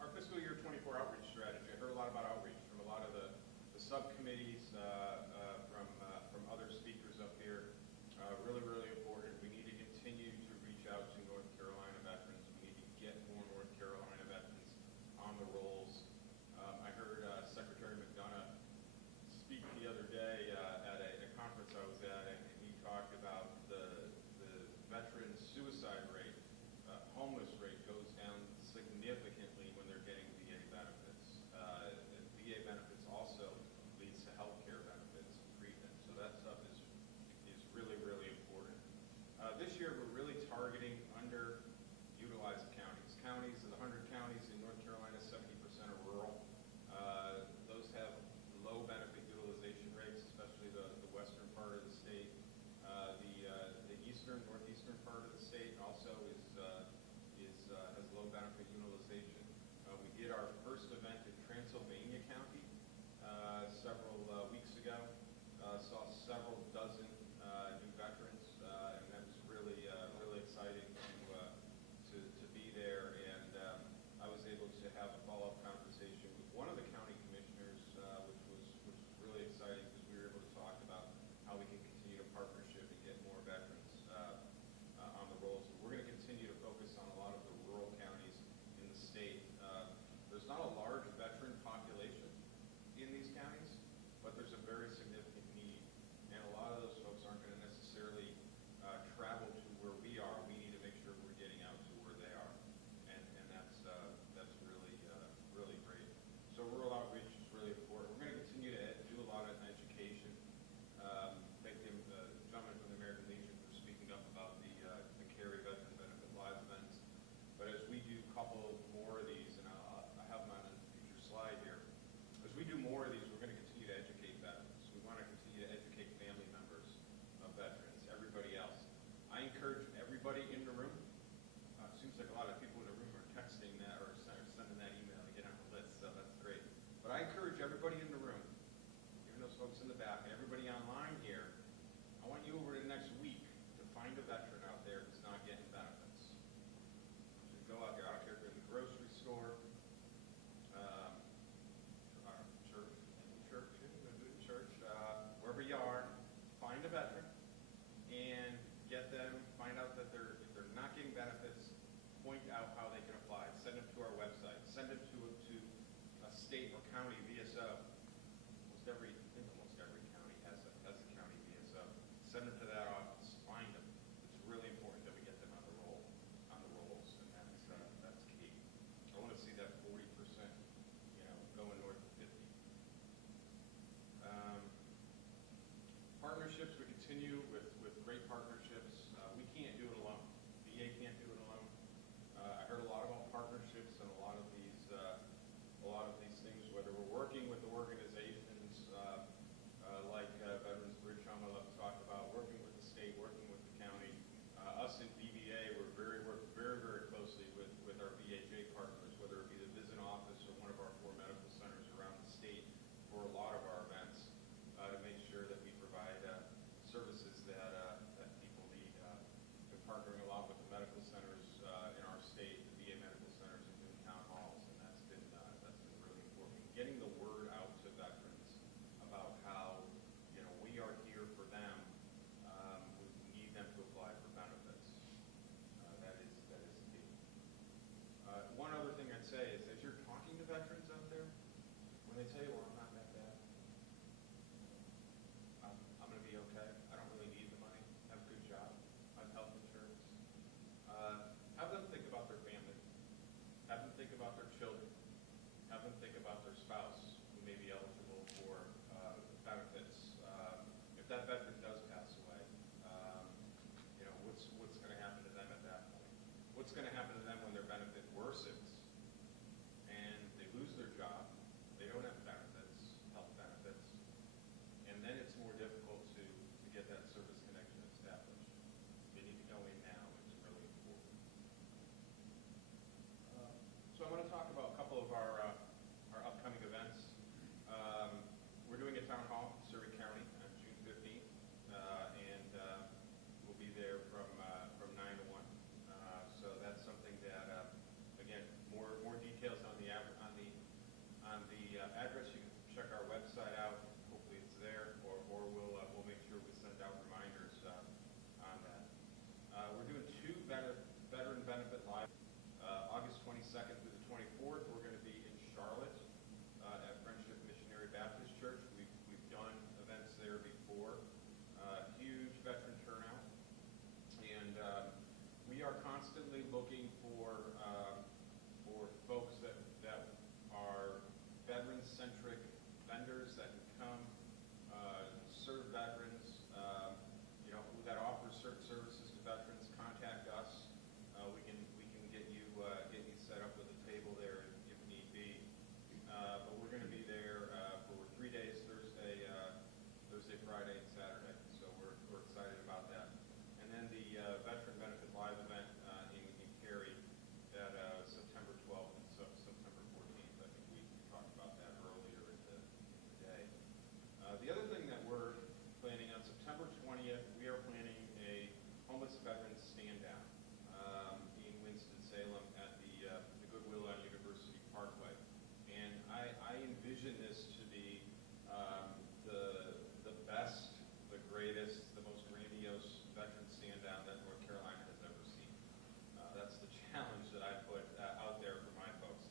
Our fiscal year 24 outreach strategy. I heard a lot about outreach from a lot of the subcommittees, from other speakers up here. Really, really important. We need to continue to reach out to North Carolina veterans. We need to get more North Carolina veterans on the rolls. I heard Secretary McDonough speak the other day at a conference I was at, and he talked about the veteran suicide rate, homeless rate goes down significantly when they're getting VA benefits. And VA benefits also leads to health care benefits and treatment. So that stuff is really, really important. This year we're really targeting underutilized counties. Counties, of the 100 counties in North Carolina, 70% are rural. Those have low benefit utilization rates, especially the western part of the state. The eastern, northeastern part of the state also has low benefit utilization. We did our first event in Transylvania County several weeks ago. Saw several dozen new veterans, and that was really exciting to be there. And I was able to have a follow-up conversation with one of the county commissioners, which was really exciting because we were able to talk about how we can continue to partnership and get more veterans on the rolls. We're going to continue to focus on a lot of the rural counties in the state. There's not a large veteran population in these counties, but there's a very significant need, and a lot of those folks aren't going to necessarily travel to where we are. We need to make sure we're getting out to where they are, and that's really great. So rural outreach is really important. We're going to continue to do a lot of education. Thank the gentleman from the American Legion for speaking up about the CARE Veteran Benefit Live events. But as we do a couple more of these, and I have them on a future slide here, as we do more of these, we're going to continue to educate veterans. We want to continue to educate family members of veterans, everybody else. I encourage everybody in the room. It seems like a lot of people in the room are texting that or sending that email to get on the list, so that's great. But I encourage everybody in the room, even those folks in the back, and everybody online here, I want you over the next week to find a veteran out there who's not getting benefits. So go out there, if you're in the grocery store, church, wherever you are, find a veteran and get them, find out that if they're not getting benefits, point out how they can apply. Send them to our website. Send them to a state or county VSO. I think almost every county has a county VSO. Send them to that office. Find them. It's really important that we get them on the rolls, and that's key. I want to see that 40%, going north of 50. Partnerships, we continue with great partnerships. We can't do it alone. VA can't do it alone. I heard a lot about partnerships and a lot of these things, whether we're when they tell you, well, I'm not that bad, I'm going to be okay. I don't really need the money. I have a good job. I have health insurance. Have them think about their family. Have them think about their children. Have them think about their spouse who may be eligible for benefits. If that veteran does pass away, what's going to happen to them at that point? What's going to happen to them when their benefit worsens and they lose their job? They don't have benefits, health benefits, and then it's more difficult to get that service connection established. They need to go in now, which is really important. So I want to talk about a couple of our upcoming events. We're doing a town hall in Surrey County on June 15th, and we'll be there from 9 to 1. So that's something that, again, more details on the address. You can check our website out. Hopefully it's there, or we'll make sure we send out reminders on that. We're doing 2 veteran benefit live. August 22nd through the 24th, we're going to be in Charlotte at Friendship Missionary Baptist Church. We've done events there before. Huge veteran turnout, and we are constantly looking for folks that are veteran-centric vendors that can come serve veterans, that offer certain services to veterans. Contact us. We can get you set up with a table there if need be. But we're going to be there for 3 days: Thursday, Friday, and Saturday. So we're excited about that. And then the Veteran Benefit Live event in Cary at September 12th and September 14th. I think we talked about that earlier in the day. The other thing that we're planning on September 20th, we are planning a homeless veterans stand down in Winston-Salem at the Goodwill on University Parkway. And I envision this to be the best, the greatest, the most grandiose veteran stand down that North Carolina has ever seen. That's the challenge that I put out there for my folks.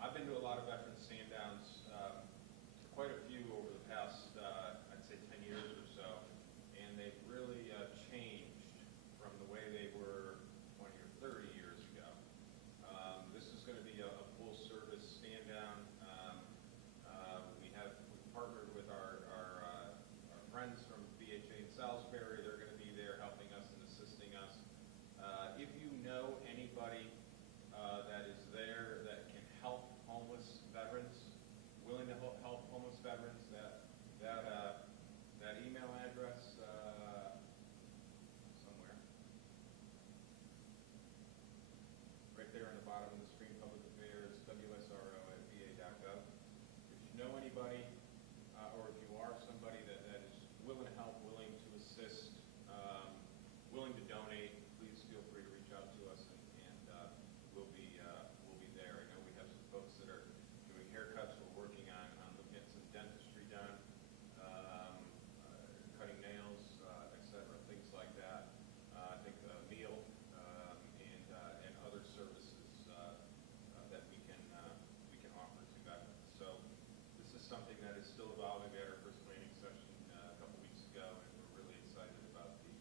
I've been to a lot of veteran stand downs, quite a few over the past, I'd say 10 years or so, and they've really changed from the way they were 20 or 30 years ago. This is going to be a full service stand down. We've partnered with our friends from BHA in Salisbury. They're going to be there helping us and assisting us. If you know anybody that is there that can help homeless veterans, willing to help homeless veterans, that email address somewhere, right there on the bottom of the screen, Public Affairs, WSRO@va.gov. If you know anybody, or if you are somebody that is willing to help, willing to assist, willing to donate, please feel free to reach out to us, and we'll be there. I know we have some folks that are doing haircuts. We're working on looking at some dentistry done, cutting nails, etc., things like that. I think a meal and other services that we can offer to veterans. So this is something that is still evolving. We had our first planning session a couple weeks ago, and we're really excited about the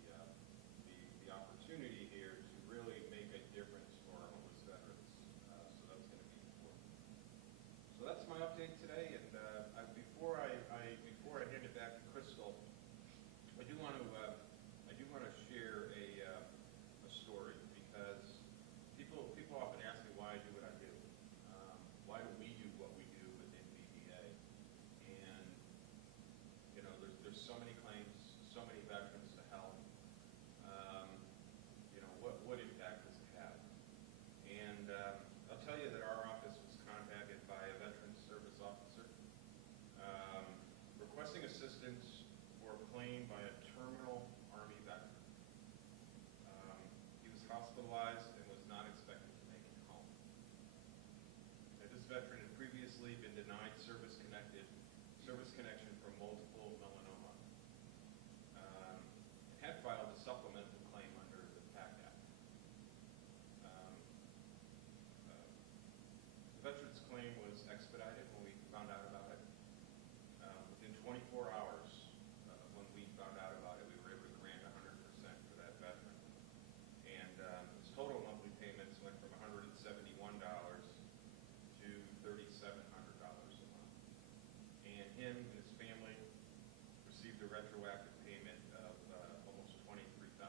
opportunity here to really make a difference for our homeless veterans. So that's going to be important. So that's my update today. And before I hand it back to Crystal, I do want to share a story, because people often ask me why I do what I do. Why do we do what we do within VBA? And there's so many claims, so many veterans to help. What impact does it have? And I'll tell you that our office was contacted by a veteran service officer requesting assistance for a claim by a terminal Army veteran. He was hospitalized and was not expected to make it home. Now, this veteran had previously been denied service connection for multiple melanoma. Had filed a supplemental claim under the PAC Act. The veteran's claim was expedited when we him and his family received a retroactive payment of almost $23,000.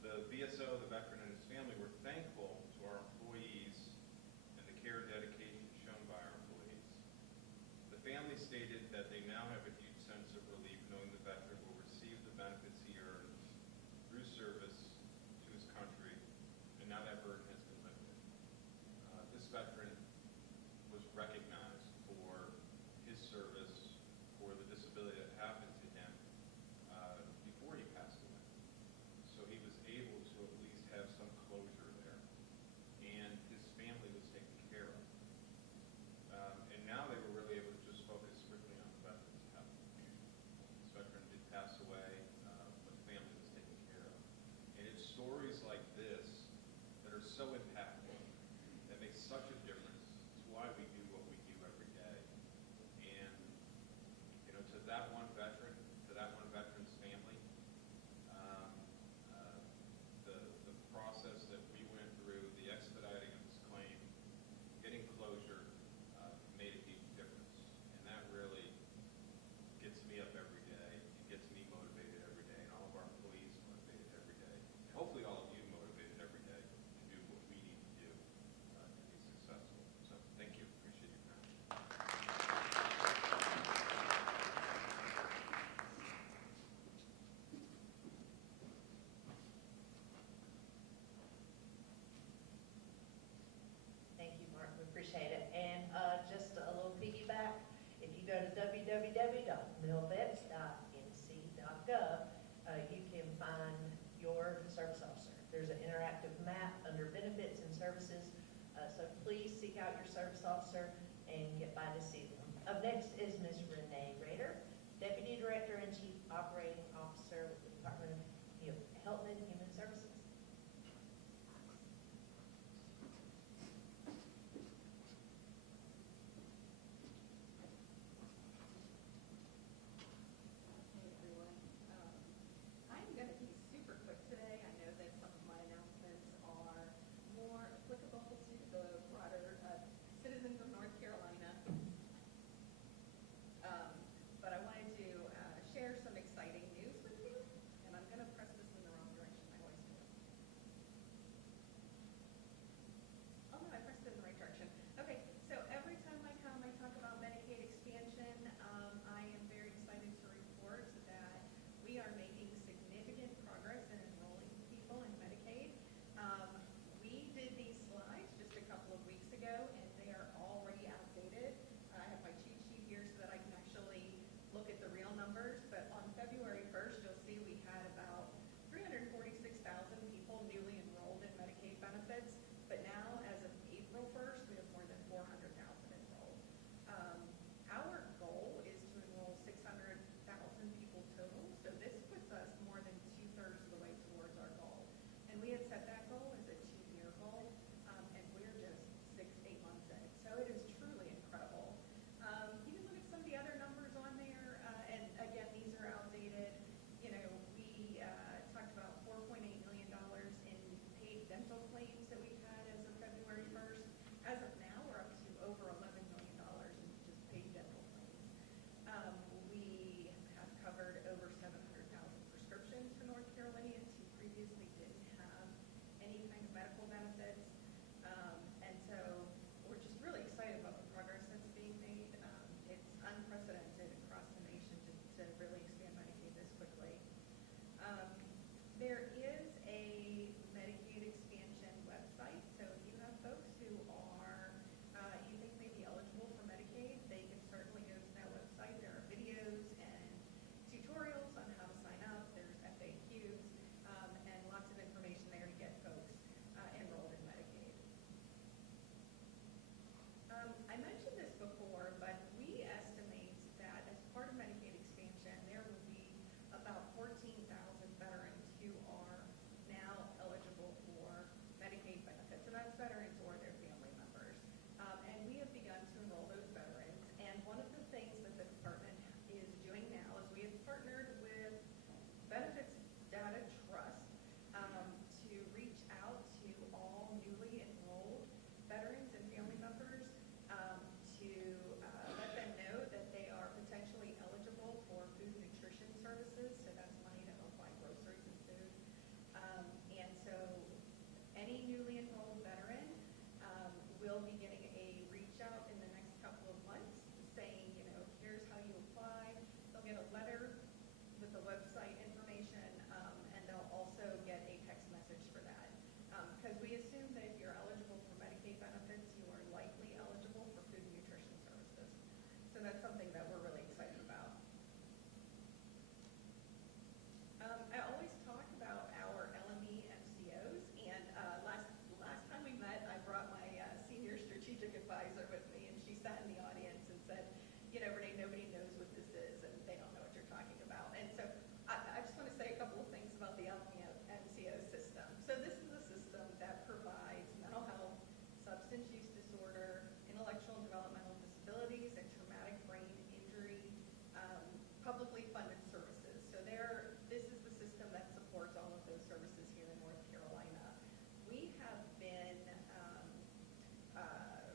The VSO, the veteran, and his family were thankful to our employees and the care and dedication shown by our employees. The family stated that they now have a huge sense of relief knowing the veteran will receive the benefits he earns through service to his country, and now that burden has been lifted. This veteran was recognized for his service, for the disability that happened to him before he passed away. So he was able to at least have some closure there, and his family was taken care of. And now they were really able to just focus strictly on the veteran's health. This veteran did pass away, but the family was taken care of. And it's stories like this that are so impactful, that make such a difference to why we do what we do every day. And, you know, to that one veteran, to that one veteran's family, the process that we went through, the expediting of his claim, getting closure, made a huge difference. And that really gets me up every day. It gets me motivated every day, and all of our employees motivated every day. And hopefully all of you motivated every day to do what we need to do to be successful. So thank you. Appreciate your time. Thank you, Mark. We appreciate it. And just a little piggyback, if you go to www.millvets.nc.gov, you can find your service officer. There's an interactive map under benefits and services. So please seek out your service officer and get by to see them. Up next is Ms. Renee Rader, Deputy Director and Chief Operating Officer with the Department of Health and Human Services. I'm going to be super quick today. I know that some of my announcements are more applicable to the broader citizens of North Carolina. so that's something that we're really excited about. I always talk about our LME MCOs, and last time we met, I brought my senior strategic advisor with me, and she sat in the audience and said, you know, Renee, nobody knows what this is, and they don't know what you're talking about. And so I just want to say a couple of things about the LME MCO system. So this is a system that provides mental health, substance use disorder, intellectual and developmental disabilities, and traumatic brain injury, publicly funded services. So this is the system that supports all of those services here in North Carolina. We have been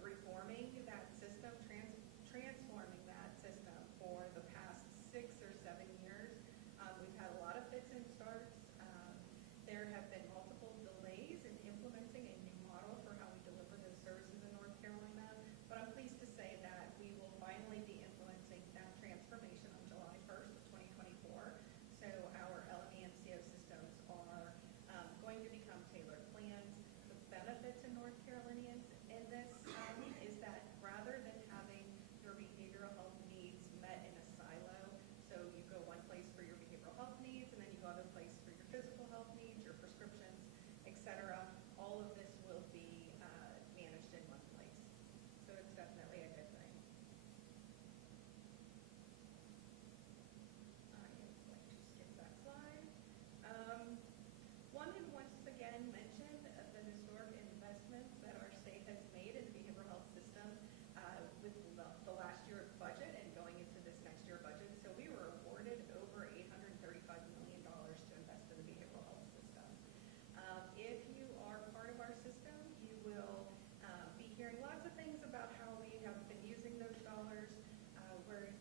reforming that system, transforming that system for the past 6 or 7 years. We've had a lot of fits and starts. There have been multiple delays in implementing a new model for how we deliver those services in North Carolina, but I'm pleased to say that we will finally be implementing that transformation on July 1st of 2024. So our LME MCO systems are going to become tailored plans. The benefits in North Carolinians in this is that rather than having your behavioral health needs met in a silo, so you go one place for your behavioral health needs, and then you go other place for your physical health needs, your prescriptions, etc., all of this will be managed in one place. So it's definitely a good thing. I am going to skip that slide. Wanted once again mention the historic investments that our state has made in the behavioral health system with the last year's budget and going into this next year budget. So we were awarded over $835 million to invest in the behavioral health system. If you are part of our system, you will be hearing lots of things about how we have been using those dollars. We're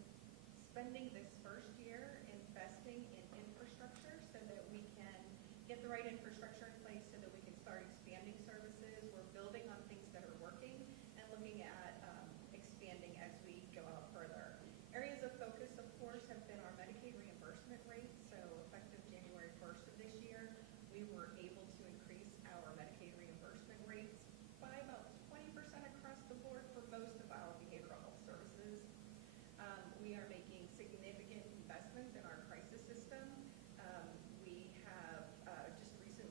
spending this first year investing in infrastructure so that we can get the right infrastructure in place so that we can start expanding services. We're building on things that are working and looking at expanding as we go out further. Areas of focus, of course, have been our Medicaid reimbursement rates. So effective January 1st of this year, we were able to increase our Medicaid reimbursement rates by about 20% across the board for most of our behavioral health services. We are making significant investments in our crisis system. We have just recently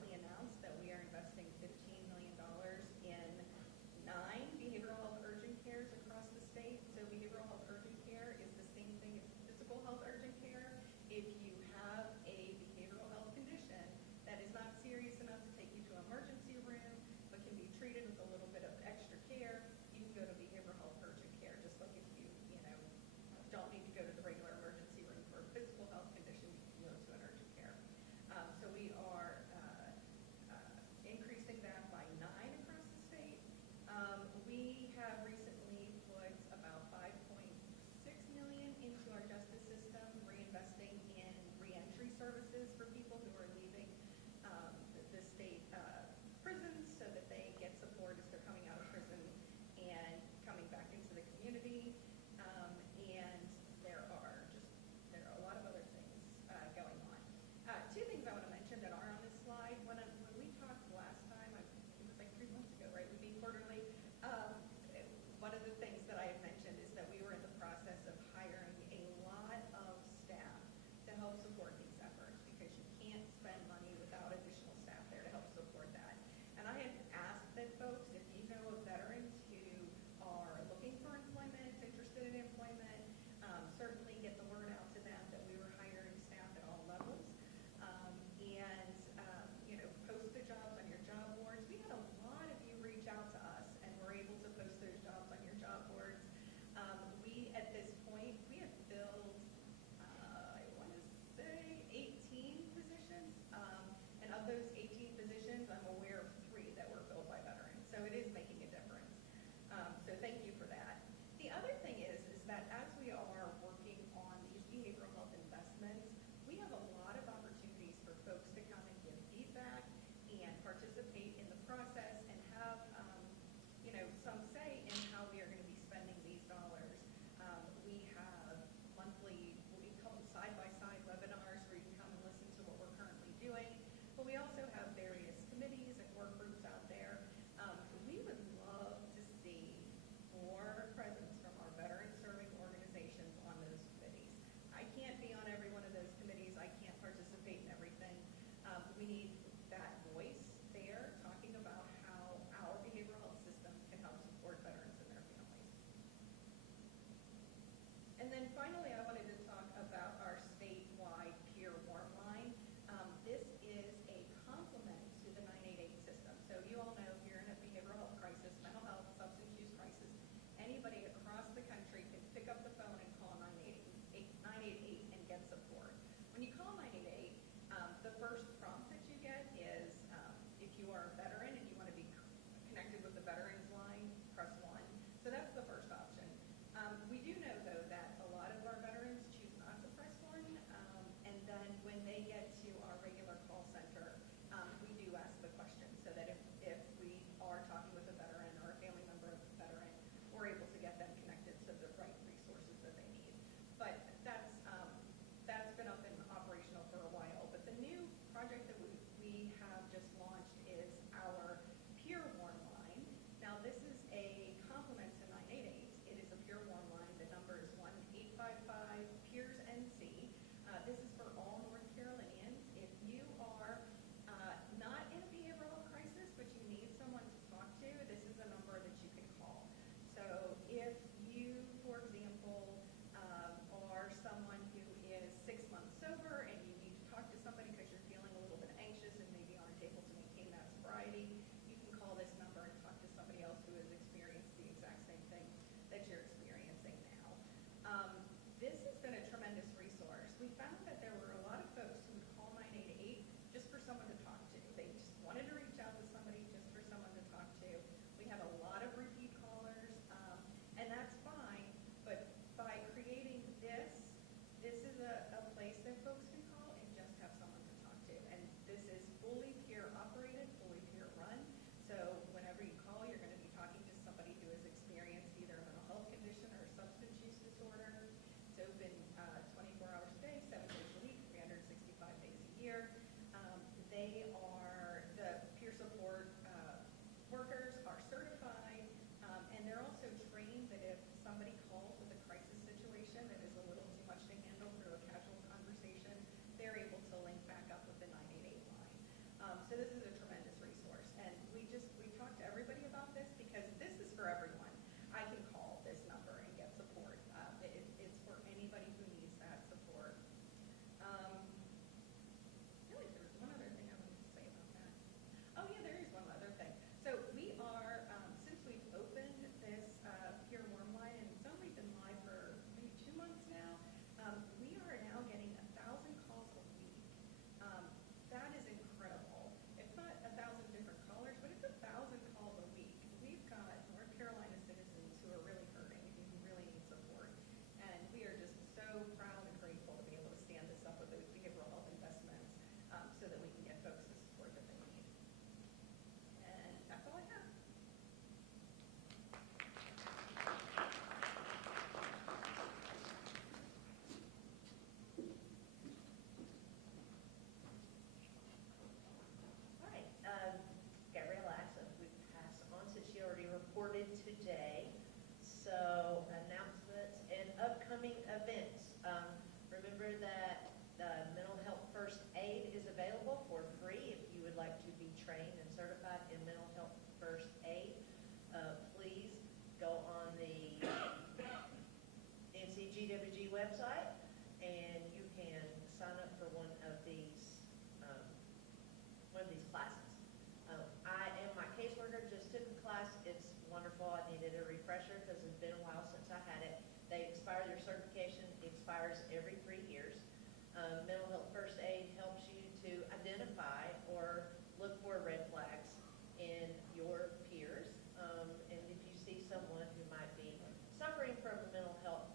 So this is a tremendous resource. And we talked to everybody about this because this is for everyone. I can call this number and get support. It's for anybody who needs that support. I feel like there was one other thing I wanted to say about that. Oh yeah, there is one other thing. So we are, since we've opened this Pure Warm line, and it's only been live for maybe 2 months now, we are now getting 1,000 calls a week. That is incredible. It's not 1,000 different callers, but it's 1,000 calls a week. We've got North Carolina citizens who are really hurting, who really need support. And we are just so proud and grateful to be able to stand this up with those behavioral health investments so that we can get folks the support that they need. And that's all I have. All right, Gabrielle asked us we pass on since she already reported today. So announcements and upcoming events. Remember that mental health first aid is available for free if you would like to be trained and certified in mental health first aid. Please go on the NCGWG website and you can sign up for one of these classes. I am my caseworker, just took a class. It's wonderful. I needed a refresher because it's been a while since I had it. They expire, their certification expires every 3 years. Mental health first aid helps you to identify or look for red flags in your peers. And if you see someone who might be suffering from a mental health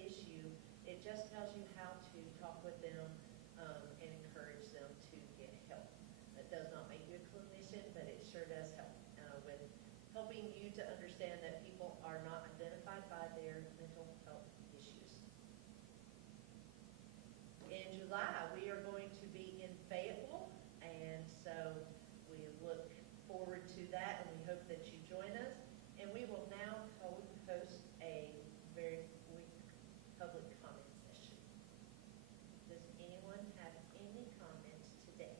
issue, it just tells you how to talk with them and encourage them to get help. It does not make you a clinician, but it sure does help with helping you to understand that people are not identified by their mental health issues. In July, we are going to be in Fayetteville, and so we look forward to that, and we hope that you join us. And we will now host a very quick public comment session. Does anyone have any comments today?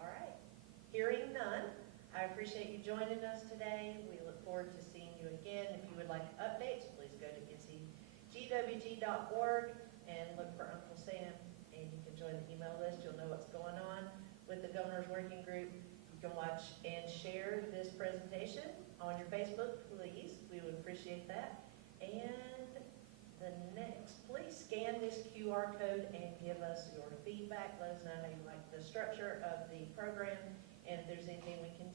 All right. Hearing none, I appreciate you joining us today. We look forward to seeing you again. If you would like updates, please go to ncgwg.org and look for Uncle Sam, and you can join the email list. You'll know what's going on with the Governor's Working Group. You can watch and share this presentation on your Facebook, please. We would appreciate that. And the next, please scan this QR code and give us your feedback. Let us know how you like the structure of the program, and if there's anything we can